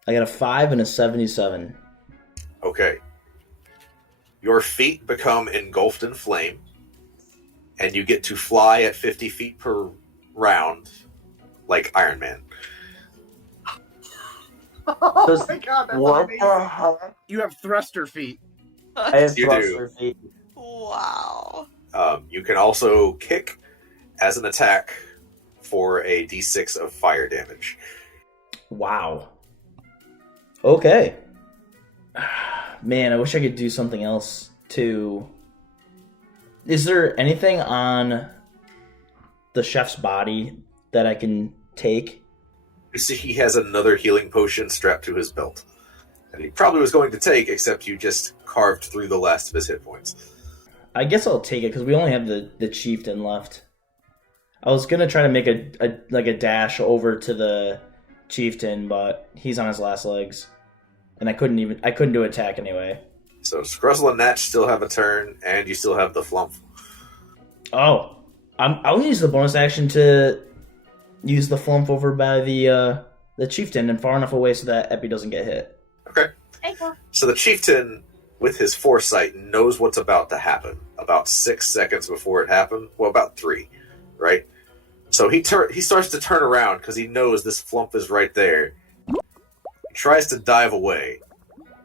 I got a 5 and a 77. Okay. Your feet become engulfed in flame, and you get to fly at 50 feet per round, like Iron Man. Oh my god, that's what amazing. the heck? You have thruster feet. I have You thruster do. feet. Wow. You can also kick as an attack for a d6 of fire damage. Wow. Okay. Man, I wish I could do something else too. Is there anything on the chef's body that I can take? You see he has another healing potion strapped to his belt. And he probably was going to take, except you just carved through the last of his hit points. I guess I'll take it because we only have the chieftain left. I was gonna try to make a dash over to the chieftain, but he's on his last legs, and I couldn't do attack anyway. So Scruzzle and Natch still have a turn, and you still have the flump. Oh, I'll use the bonus action to use the flump over by the chieftain and far enough away so that Epi doesn't get hit. Okay. So the chieftain, with his foresight, knows what's about to happen. About 6 seconds before it happened. Well, about 3, right? So he starts to turn around because he knows this flump is right there. He tries to dive away.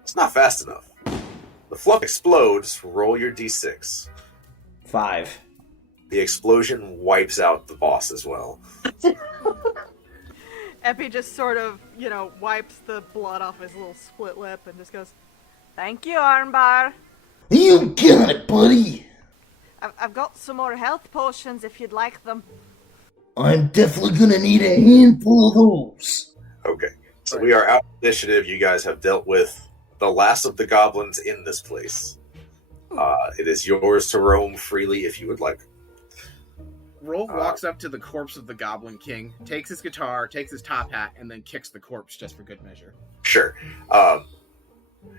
It's not fast enough. The flump explodes. Roll your d6. 5. The explosion wipes out the boss as well. Epi just sort of, wipes the blood off his little split lip and just goes, "Thank you, Armbar. You got it, buddy. I've got some more health potions if you'd like them." I'm definitely gonna need a handful of those. Okay. So we are out of initiative. You guys have dealt with the last of the goblins in this place. It is yours to roam freely if you would like. Rolf walks up to the corpse of the Goblin King, takes his guitar, takes his top hat, and then kicks the corpse just for good measure. Sure.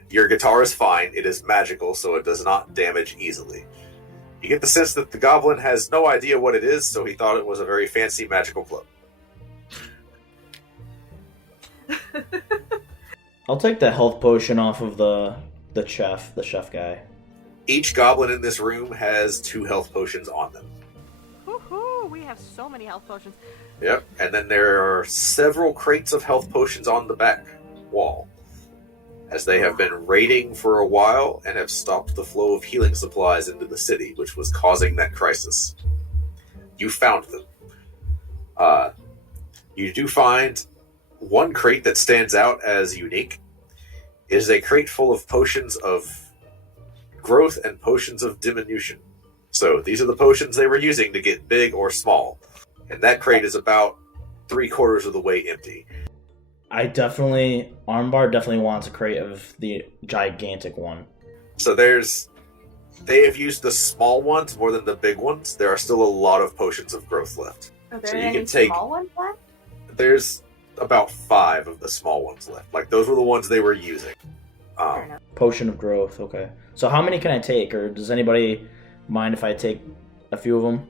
Your guitar is fine. It is magical, so it does not damage easily. You get the sense that the goblin has no idea what it is, so he thought it was a very fancy magical club. I'll take the health potion off of the chef guy. Each goblin in this room has 2 health potions on them. Woohoo! We have so many health potions. Yep. And then there are several crates of health potions on the back wall, as they have been raiding for a while and have stopped the flow of healing supplies into the city, which was causing that crisis. You found them. You do find one crate that stands out as unique. It is a crate full of potions of growth and potions of diminution. So these are the potions they were using to get big or small. And that crate is about 3/4 of the way empty. Armbar definitely wants a crate of the gigantic one. So they have used the small ones more than the big ones. There are still a lot of potions of growth left. Are there So you any can take- small ones left? There's about 5 of the small ones left. Like, those were the ones they were using. Potion of growth, okay. So how many can I take, or does anybody mind if I take a few of them?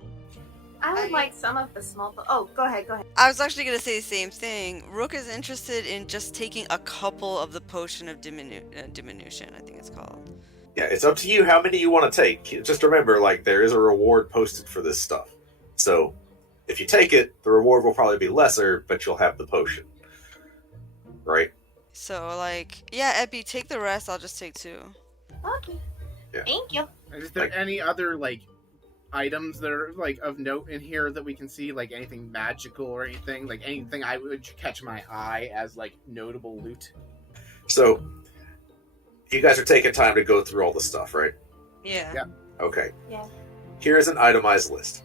I would like some of the small. Oh, go ahead. I was actually going to say the same thing. Rook is interested in just taking a couple of the potion of diminution, I think it's called. Yeah, it's up to you how many you want to take. Just remember, like, there is a reward posted for this stuff. So, if you take it, the reward will probably be lesser, but you'll have the potion. Right? So, Epi, take the rest. I'll just take 2. Okay. Yeah. Thank you. Is there any other, items that are, of note in here that we can see? Anything magical or anything? Anything I would catch my eye as, notable loot? So, you guys are taking time to go through all the stuff, right? Yeah. Okay. Yeah. Here's an itemized list.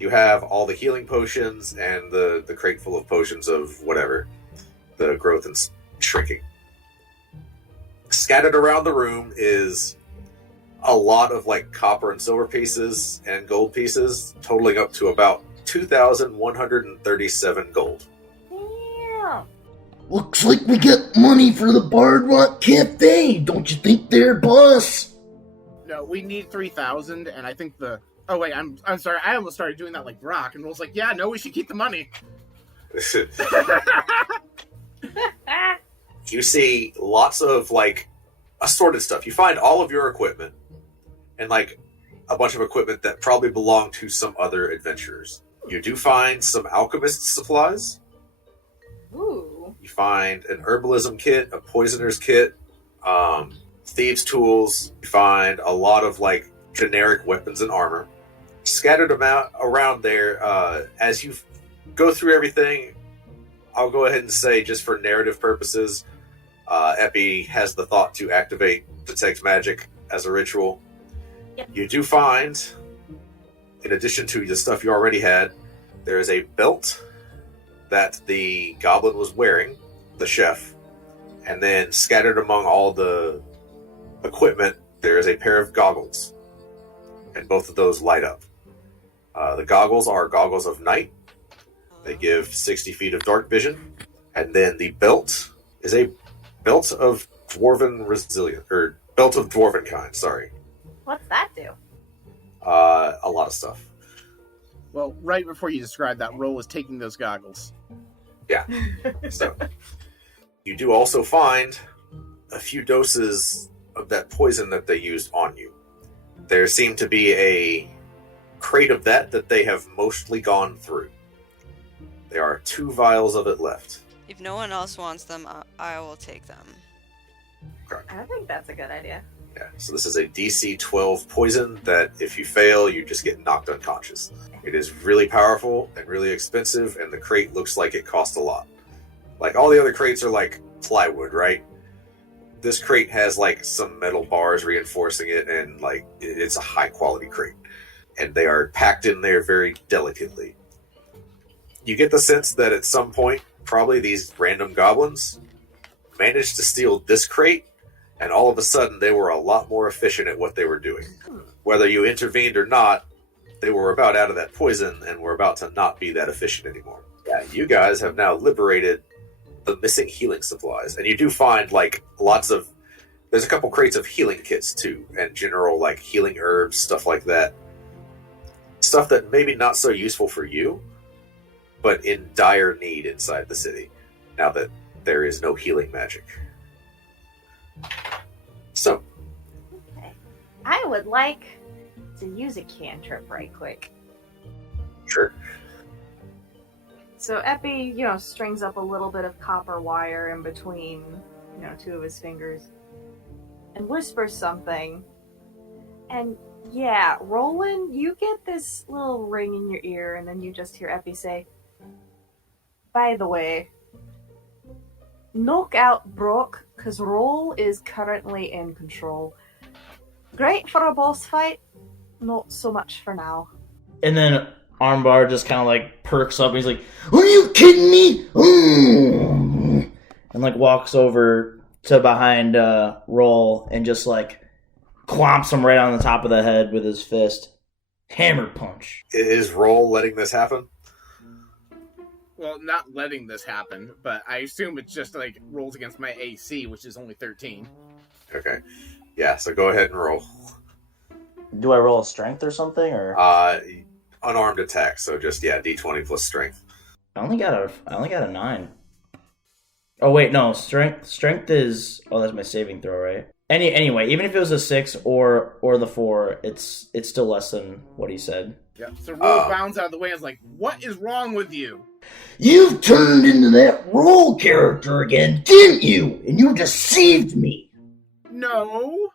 You have all the healing potions and the crate full of potions of whatever. The growth and shrinking. Scattered around the room is a lot of copper and silver pieces and gold pieces, totaling up to about 2,137 gold. Damn. Looks like we got money for the Bard Rock Cafe, don't you think there, boss? No, we need 3,000, and I think the... Oh, wait, I'm sorry. I almost started doing that like Brock, and was like, yeah, no, we should keep the money. You see lots of, assorted stuff. You find all of your equipment, and, a bunch of equipment that probably belong to some other adventurers. You do find some alchemist supplies. Ooh. You find an herbalism kit, a poisoner's kit, thieves' tools. You find a lot of, generic weapons and armor. Scattered around there, as you go through everything, I'll go ahead and say, just for narrative purposes, Epi has the thought to activate Detect Magic as a ritual. Yep. You do find, in addition to the stuff you already had, there is a belt that the goblin was wearing, the chef, and then scattered among all the equipment, there is a pair of goggles, and both of those light up. The goggles are goggles of night. They give 60 feet of dark vision, and then the belt is a belt of dwarven resilient, or belt of dwarven kind, sorry. What's that do? A lot of stuff. Well, right before you described that, Roll is taking those goggles. Yeah. So, you do also find a few doses of that poison that they used on you. There seemed to be a crate of that they have mostly gone through. There are 2 vials of it left. If no one else wants them, I will take them. Okay. I think that's a good idea. Yeah, so this is a DC 12 poison that if you fail, you just get knocked unconscious. It is really powerful and really expensive, and the crate looks like it costs a lot. Like, all the other crates are like plywood, right? This crate has like some metal bars reinforcing it, and like it's a high quality crate. And they are packed in there very delicately. You get the sense that at some point, probably these random goblins managed to steal this crate, and all of a sudden they were a lot more efficient at what they were doing. Whether you intervened or not, they were about out of that poison and were about to not be that efficient anymore. Yeah, you guys have now liberated the missing healing supplies, and you do find like there's a couple crates of healing kits too, and general like healing herbs, stuff like that. Stuff that maybe not so useful for you, but in dire need inside the city, now that there is no healing magic. So, Okay. I would like to use a cantrip right quick. Sure. So Epi, strings up a little bit of copper wire in between, 2 of his fingers, and whispers something. And yeah, Roland, you get this little ring in your ear, and then you just hear Epi say, "By the way, knock out Brock, because Roll is currently in control. Great for a boss fight, not so much for now." And then Armbar just kind of like perks up. And he's like, Are you kidding me? Mm. and like walks over to behind Roll and just like clomps him right on the top of the head with his fist. Hammer punch. Is Roll letting this happen? Well, not letting this happen, but I assume it's just like rolls against my AC, which is only 13. Okay. Yeah, so go ahead and roll. Do I roll a strength or something, or Unarmed attack, so just D20 plus strength. I only got a 9. Oh wait, no, strength is that's my saving throw, right? Anyway, even if it was a 6 or the 4, it's still less than what he said. Yeah. So Roll bounds out of the way and is like, "What is wrong with you?" You've turned into that Roll character again, didn't you? And you deceived me. No.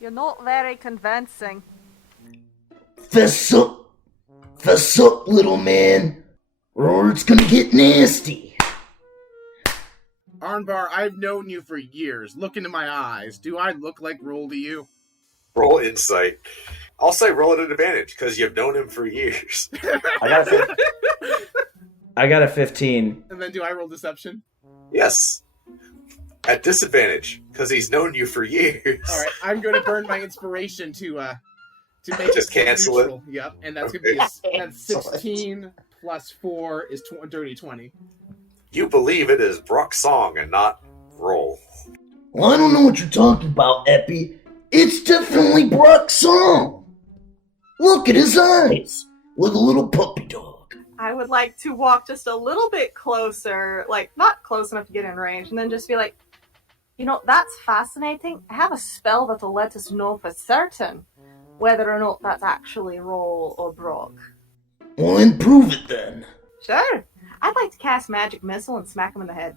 You're not very convincing. Fess up, little man, or it's gonna get nasty. Arnbar, I've known you for years. Look into my eyes. Do I look like Roll to you? Roll insight. I'll say roll at an advantage, because you've known him for years. I got a 15. And then do I roll deception? Yes. At disadvantage, because he's known you for years. Alright, I'm going to burn my inspiration to make just cancel neutral. It. Yep, and that's going to be that's 16 plus 4 is dirty 20. You believe it is Brock's song and not Roll. Well, I don't know what you're talking about, Epi. It's definitely Brock's song. Look at his eyes, like a little puppy dog. I would like to walk just a little bit closer, like not close enough to get in range, and then just be like, that's fascinating. I have a spell that'll let us know for certain whether or not that's actually Roll or Brock. Well, then prove it then. Sure. I'd like to cast Magic Missile and smack him in the head.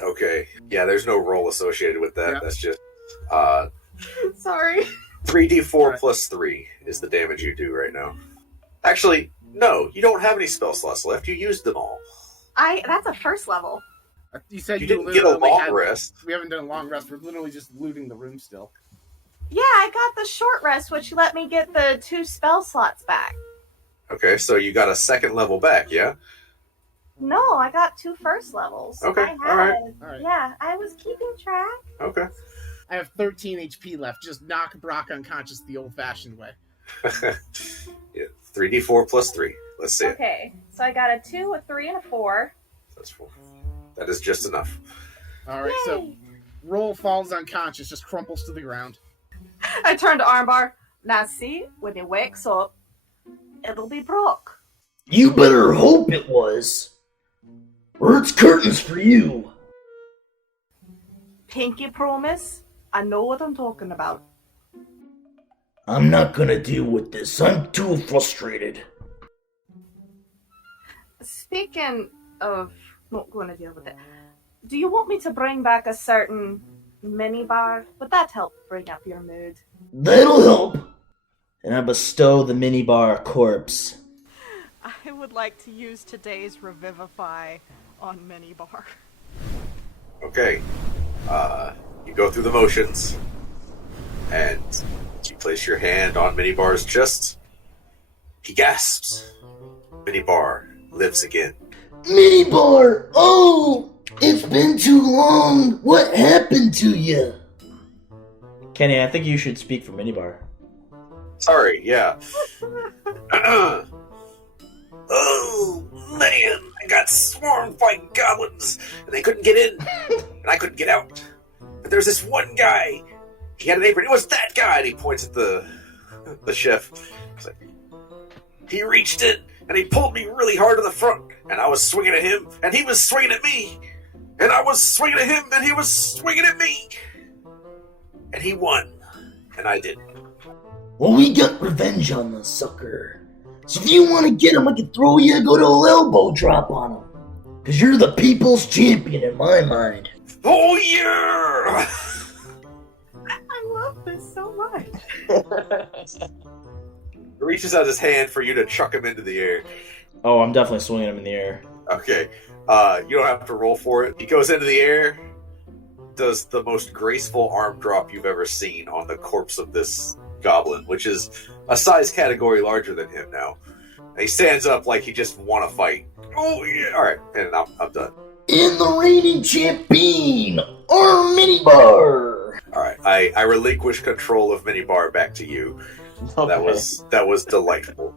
Okay. Yeah, there's no roll associated with that. Yep. That's just Sorry. 3d4 plus 3 is the damage you do right now. Actually, no, you don't have any spell slots left. You used them all. That's a first level. You said you didn't get a long rest. We haven't done a long rest. We're literally just looting the room still. Yeah, I got the short rest, which let me get the 2 spell slots back. Okay, so you got a second level back, yeah? No, I got 2 first levels. Okay, all right. Yeah, I was keeping track. Okay. I have 13 HP left. Just knock Brock unconscious the old-fashioned way. Yeah, 3d4 plus 3. Let's see it. Okay, so I got a 2, a 3, and a 4. That's 4. That is just enough. All right, so Roll falls unconscious, just crumples to the ground. I turn to Armbar. Now see, when he wakes up, it'll be Brock. You better hope it was. Or it's curtains for you. Pinky promise, I know what I'm talking about. I'm not gonna deal with this. I'm too frustrated. Speaking of not going to deal with it, do you want me to bring back a certain minibar? Would that help bring up your mood? That'll help. And I bestow the minibar corpse. I would like to use today's Revivify on Minibar. Okay. You go through the motions, and you place your hand on Minibar's chest. He gasps. Minibar lives again. Minibar! Oh! It's been too long! What happened to you? Kenny, I think you should speak for Minibar. Sorry, yeah. Oh, man, I got swarmed by goblins, and they couldn't get in, and I couldn't get out. But there's this one guy. He had an apron. It was that guy, and he points at the chef. He's like, he reached in, and he pulled me really hard to the front, and I was swinging at him, and he was swinging at me, and I was swinging at him, and he was swinging at me. And he won, and I didn't. Well, we got revenge on the sucker. So if you want to get him, I can throw you a good old elbow drop on him. Because you're the people's champion in my mind. Oh, yeah! I love this so much. He reaches out his hand for you to chuck him into the air. Oh, I'm definitely swinging him in the air. Okay. You don't have to roll for it. He goes into the air, does the most graceful arm drop you've ever seen on the corpse of this goblin, which is a size category larger than him now. And he stands up like he just won a fight. Oh, yeah. All right, and I'm done. In the reigning champion, our Minibar. All right, I relinquish control of Minibar back to you. Okay. That was delightful.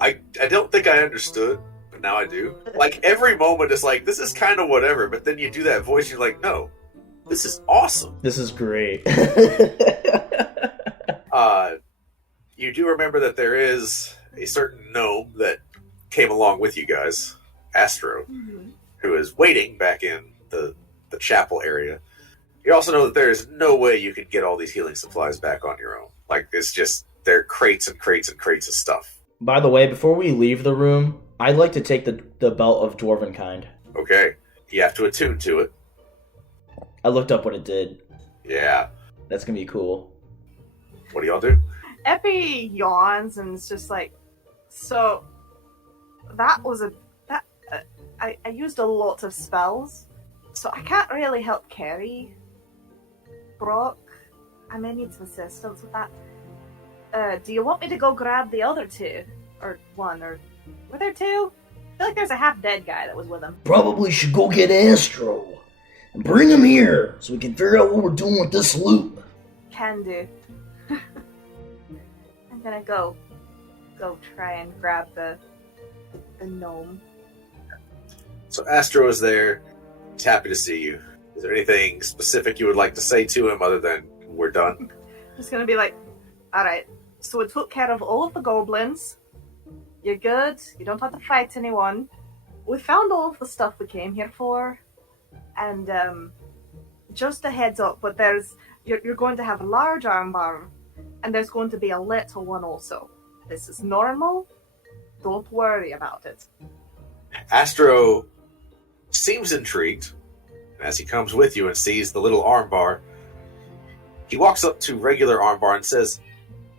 I don't think I understood, but now I do. Like, every moment is like, this is kind of whatever, but then you do that voice, you're like, no, this is awesome. This is great. You do remember that there is a certain gnome that came along with you guys, Astro, who is waiting back in the chapel area. You also know that there is no way you can get all these healing supplies back on your own. Like, it's just, they're crates and crates and crates of stuff. By the way, before we leave the room, I'd like to take the belt of Dwarven Kind. Okay, you have to attune to it. I looked up what it did. Yeah. That's gonna be cool. What do y'all do? Epi yawns and is just like, so that was I used a lot of spells, so I can't really help carry Brock. I may need some assistance with that. Do you want me to go grab the other two? Or one, or were there two? I feel like there's a half-dead guy that was with him. Probably should go get Astro. And bring him here, so we can figure out what we're doing with this loot. Can do. I'm gonna go try and grab the gnome. So Astro is there. He's happy to see you. Is there anything specific you would like to say to him other than we're done? Just gonna be like, alright, so we took care of all of the goblins. You're good. You don't have to fight anyone. We found all of the stuff we came here for. And just a heads up, but you're going to have a large armbar, and there's going to be a little one also. This is normal. Don't worry about it. Astro seems intrigued. As he comes with you and sees the little armbar, he walks up to regular armbar and says,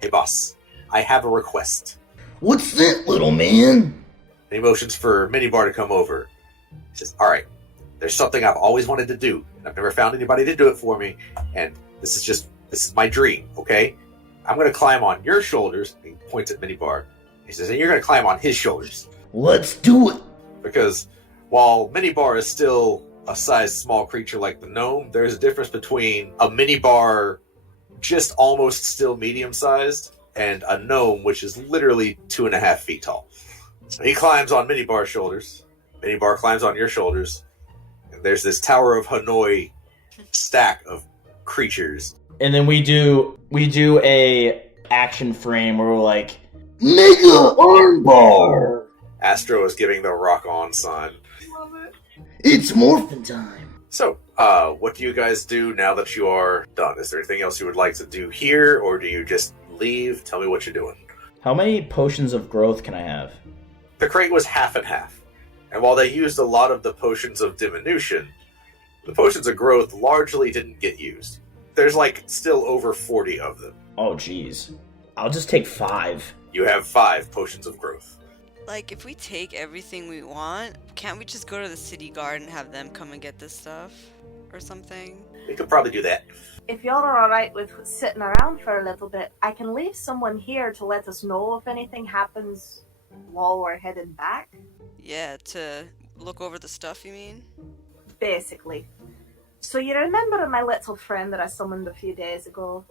"Hey boss, I have a request." What's that, little man? And he motions for Minibar to come over. He says, "Alright, there's something I've always wanted to do. I've never found anybody to do it for me, and this is my dream, okay? I'm going to climb on your shoulders," and he points at Minibar. He says, "and you're going to climb on his shoulders." Let's do it. Because while Minibar is still a size small creature like the gnome, there's a difference between a Minibar just almost still medium-sized and a gnome which is literally 2.5 feet tall. So he climbs on Minibar's shoulders. Minibar climbs on your shoulders. There's this Tower of Hanoi stack of creatures. And then we do a action frame where we're like, Mega armbar! Astro is giving the rock on sign. Love it. It's morphin' time. So, what do you guys do now that you are done? Is there anything else you would like to do here, or do you just leave? Tell me what you're doing. how many potions of growth can I have? The crate was half and half. And while they used a lot of the potions of diminution, the potions of growth largely didn't get used. There's still over 40 of them. Oh, jeez. I'll just take 5. You have 5 potions of growth. Like, if we take everything we want, can't we just go to the city guard and have them come and get this stuff? Or something? We could probably do that. If y'all are alright with sitting around for a little bit, I can leave someone here to let us know if anything happens while we're heading back. Yeah, to look over the stuff, you mean? Basically. So you remember my little friend that I summoned a few days ago?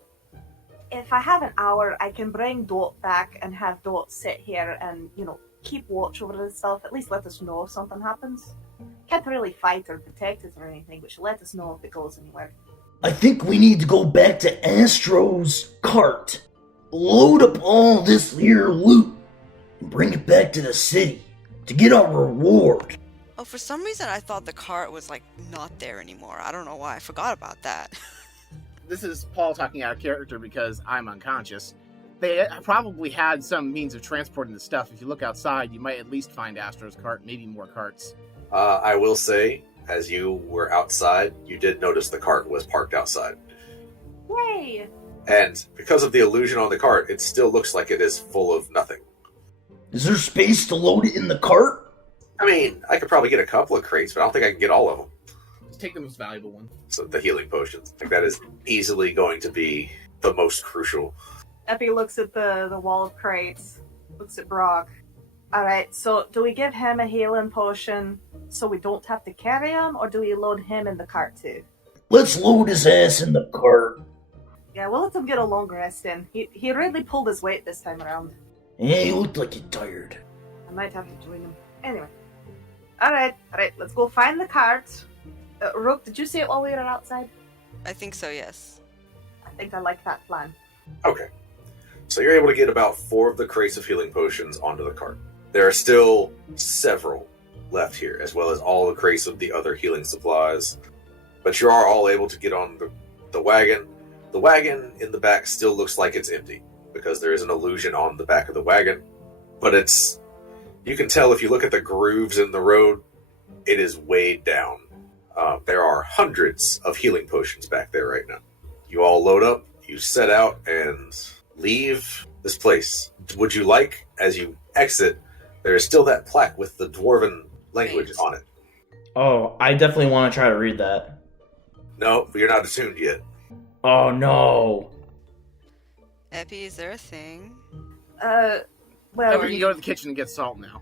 If I have an hour, I can bring Dot back and have Dot sit here and, keep watch over the stuff. At least let us know if something happens. Can't really fight or protect us or anything, but she'll let us know if it goes anywhere. I think we need to go back to Astro's cart, load up all this here loot, and bring it back to the city to get our reward. Oh, for some reason I thought the cart was, not there anymore. I don't know why. I forgot about that. This is Paul talking out of character because I'm unconscious. They probably had some means of transporting the stuff. If you look outside, you might at least find Astro's cart, maybe more carts. I will say, as you were outside, you did notice the cart was parked outside. Yay! And because of the illusion on the cart, it still looks like it is full of nothing. Is there space to load it in the cart? I mean, I could probably get a couple of crates, but I don't think I can get all of them. Just take the most valuable one. So the healing potions. That is easily going to be the most crucial. Epi looks at the wall of crates, looks at Brock. Alright, so do we give him a healing potion so we don't have to carry him, or do we load him in the cart too? Let's load his ass in the cart. Yeah, we'll let him get a long rest in. He really pulled his weight this time around. Yeah, he looked like he's tired. I might have to join him. Anyway. Alright, let's go find the cart. Rook, did you see it while we were outside? I think so, yes. I think I like that plan. Okay. So you're able to get about 4 of the crates of healing potions onto the cart. There are still several left here, as well as all the crates of the other healing supplies. But you are all able to get on the wagon. The wagon in the back still looks like it's empty, because there is an illusion on the back of the wagon. But you can tell if you look at the grooves in the road, it is weighed down. There are hundreds of healing potions back there right now. You all load up, you set out, and leave this place. Would you like, as you exit, there is still that plaque with the dwarven language on it. Oh, I definitely want to try to read that. No, you're not attuned yet. Oh, no. Epi, is there a thing? Well... We can go to the kitchen and get salt now.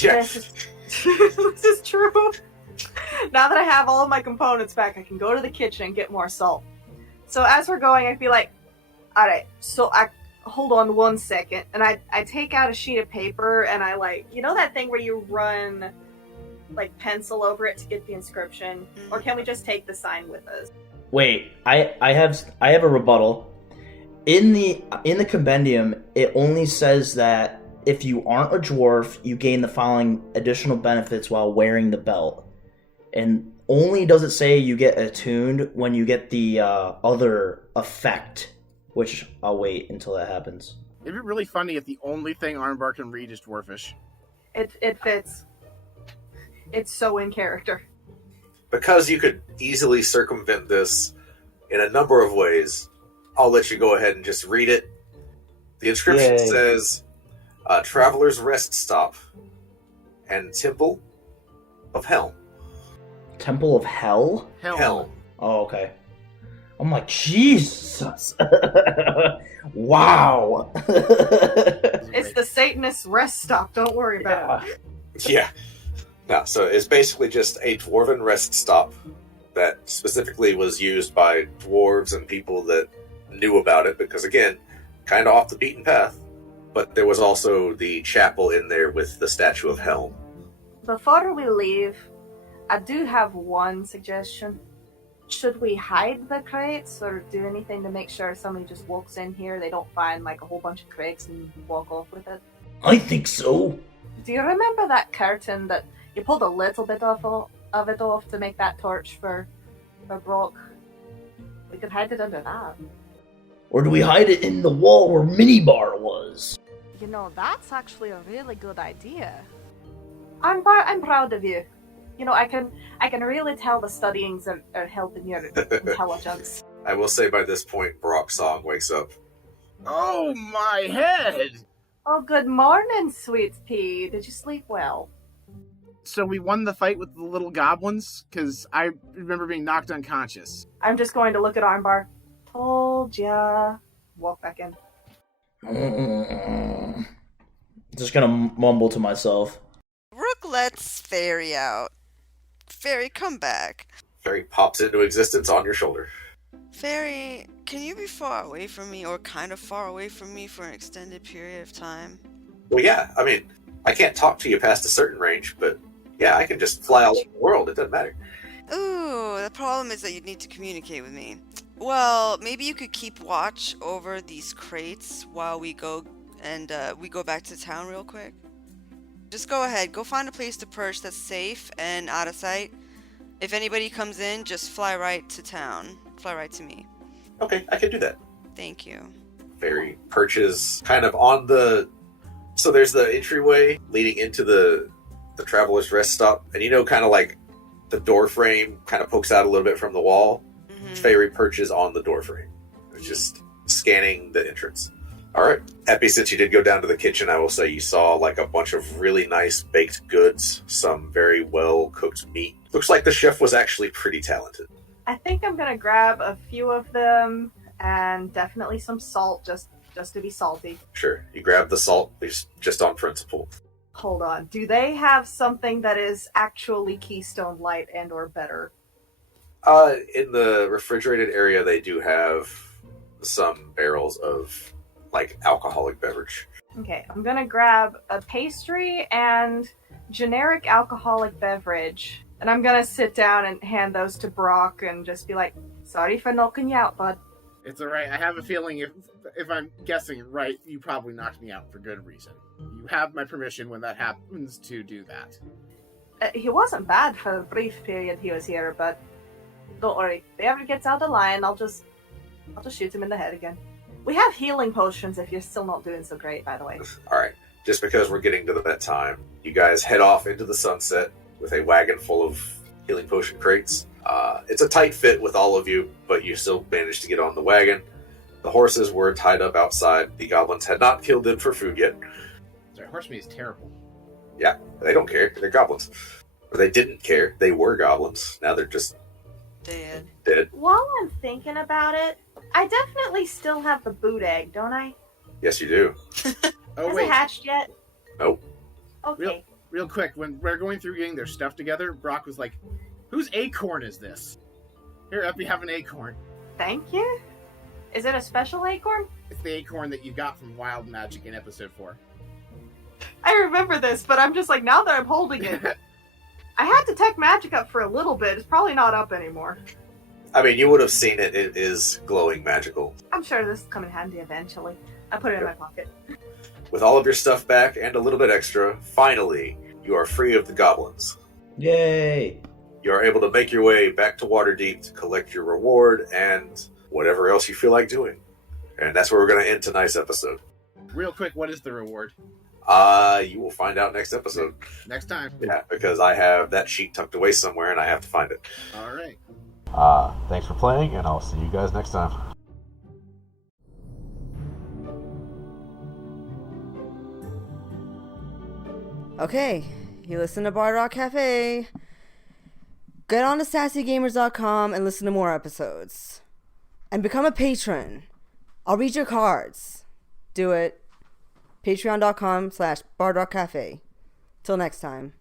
Yes. This is true. Now that I have all of my components back, I can go to the kitchen and get more salt. So as we're going, I'd be like, alright, so I hold on 1 second, and I take out a sheet of paper, and I that thing where you run pencil over it to get the inscription? Or can we just take the sign with us? Wait, I have a rebuttal. In the compendium, it only says that if you aren't a dwarf, you gain the following additional benefits while wearing the belt. And only does it say you get attuned when you get the other effect, which I'll wait until that happens. It'd be really funny if the only thing Armbar can read is dwarfish. It fits. It's so in character. Because you could easily circumvent this in a number of ways, I'll let you go ahead and just read it. The inscription says, Traveler's Rest Stop and Temple of Helm. Temple of Hell? Helm. Oh, okay. I'm like, Jesus! Wow! It's the Satanist rest stop, don't worry about it. Yeah. No, so it's basically just a dwarven rest stop that specifically was used by dwarves and people that knew about it, because again, kind of off the beaten path. But there was also the chapel in there with the statue of Helm. Before we leave, I do have one suggestion. Should we hide the crates or do anything to make sure if somebody just walks in here, they don't find like a whole bunch of crates and walk off with it? I think so. Do you remember that curtain that you pulled a little bit of it off to make that torch for Brock? We could hide it under that. Or do we hide it in the wall where Minibar was? You know, that's actually a really good idea. I'm proud of you. You know, I can really tell the studyings are helping your intelligence. I will say by this point, Brock's song wakes up. Oh, my head! Oh, good morning, sweet pea. Did you sleep well? So we won the fight with the little goblins? Because I remember being knocked unconscious. I'm just going to look at Armbar. Told ya. Walk back in. Just gonna mumble to myself. Rook lets Fairy out. Fairy, come back. Fairy pops into existence on your shoulder. Fairy, can you be far away from me, or kind of far away from me for an extended period of time? Well, yeah, I mean, I can't talk to you past a certain range, but yeah, I can just fly all over the world. It doesn't matter. Ooh, the problem is that you'd need to communicate with me. Well, maybe you could keep watch over these crates while we go back to town real quick. Just go ahead, go find a place to perch that's safe and out of sight. If anybody comes in, just fly right to town. Fly right to me. Okay, I can do that. Thank you. Fairy perches kind of on the... So there's the entryway leading into the Traveler's Rest stop, and you know, kind of like the door frame kind of pokes out a little bit from the wall. Mm-hmm. Fairy perches on the door frame. It's just scanning the entrance. Alright. Epi, since you did go down to the kitchen, I will say you saw like a bunch of really nice baked goods, some very well cooked meat. Looks like the chef was actually pretty talented. I think I'm gonna grab a few of them and definitely some salt just to be salty. Sure. You grab the salt just on principle. Hold on. Do they have something that is actually Keystone Light and or better? In the refrigerated area, they do have some barrels of like alcoholic beverage. Okay, I'm gonna grab a pastry and generic alcoholic beverage. And I'm gonna sit down and hand those to Brock and just be like, sorry for knocking you out, bud. It's alright. I have a feeling if I'm guessing right, you probably knocked me out for good reason. You have my permission when that happens to do that. He wasn't bad for the brief period he was here, but don't worry. If he ever gets out of line, I'll just shoot him in the head again. We have healing potions if you're still not doing so great, by the way. Alright, just because we're getting to that time, you guys head off into the sunset with a wagon full of healing potion crates. It's a tight fit with all of you, but you still managed to get on the wagon. The horses were tied up outside. The goblins had not killed them for food yet. Sorry, horse meat is terrible. Yeah, they don't care. They're goblins. Or they didn't care. They were goblins. Now they're just dead. While I'm thinking about it, I definitely still have the boot egg, don't I? Yes, you do. Oh, Has wait. it hatched yet? Nope. Okay. Real quick, when we're going through getting their stuff together, Brock was like, whose acorn is this? Here, Epi, have an acorn. Thank you. Is it a special acorn? It's the acorn that you got from Wild Magic in episode 4. I remember this, but I'm just like, now that I'm holding it. I had to tech magic up for a little bit. It's probably not up anymore. I mean, you would have seen it. It is glowing magical. I'm sure this will come in handy eventually. I put it in my pocket. With all of your stuff back and a little bit extra, finally, you are free of the goblins. Yay! You are able to make your way back to Waterdeep to collect your reward and whatever else you feel like doing. And that's where we're going to end tonight's episode. Real quick, what is the reward? You will find out next episode. Next time. Yeah, because I have that sheet tucked away somewhere and I have to find it. Alright. Thanks for playing, and I'll see you guys next time. Okay, you listen to Bar Rock Cafe. Get on to sassygamers.com and listen to more episodes. And become a patron. I'll read your cards. Do it. Patreon.com/Bard Rock Cafe. Till next time.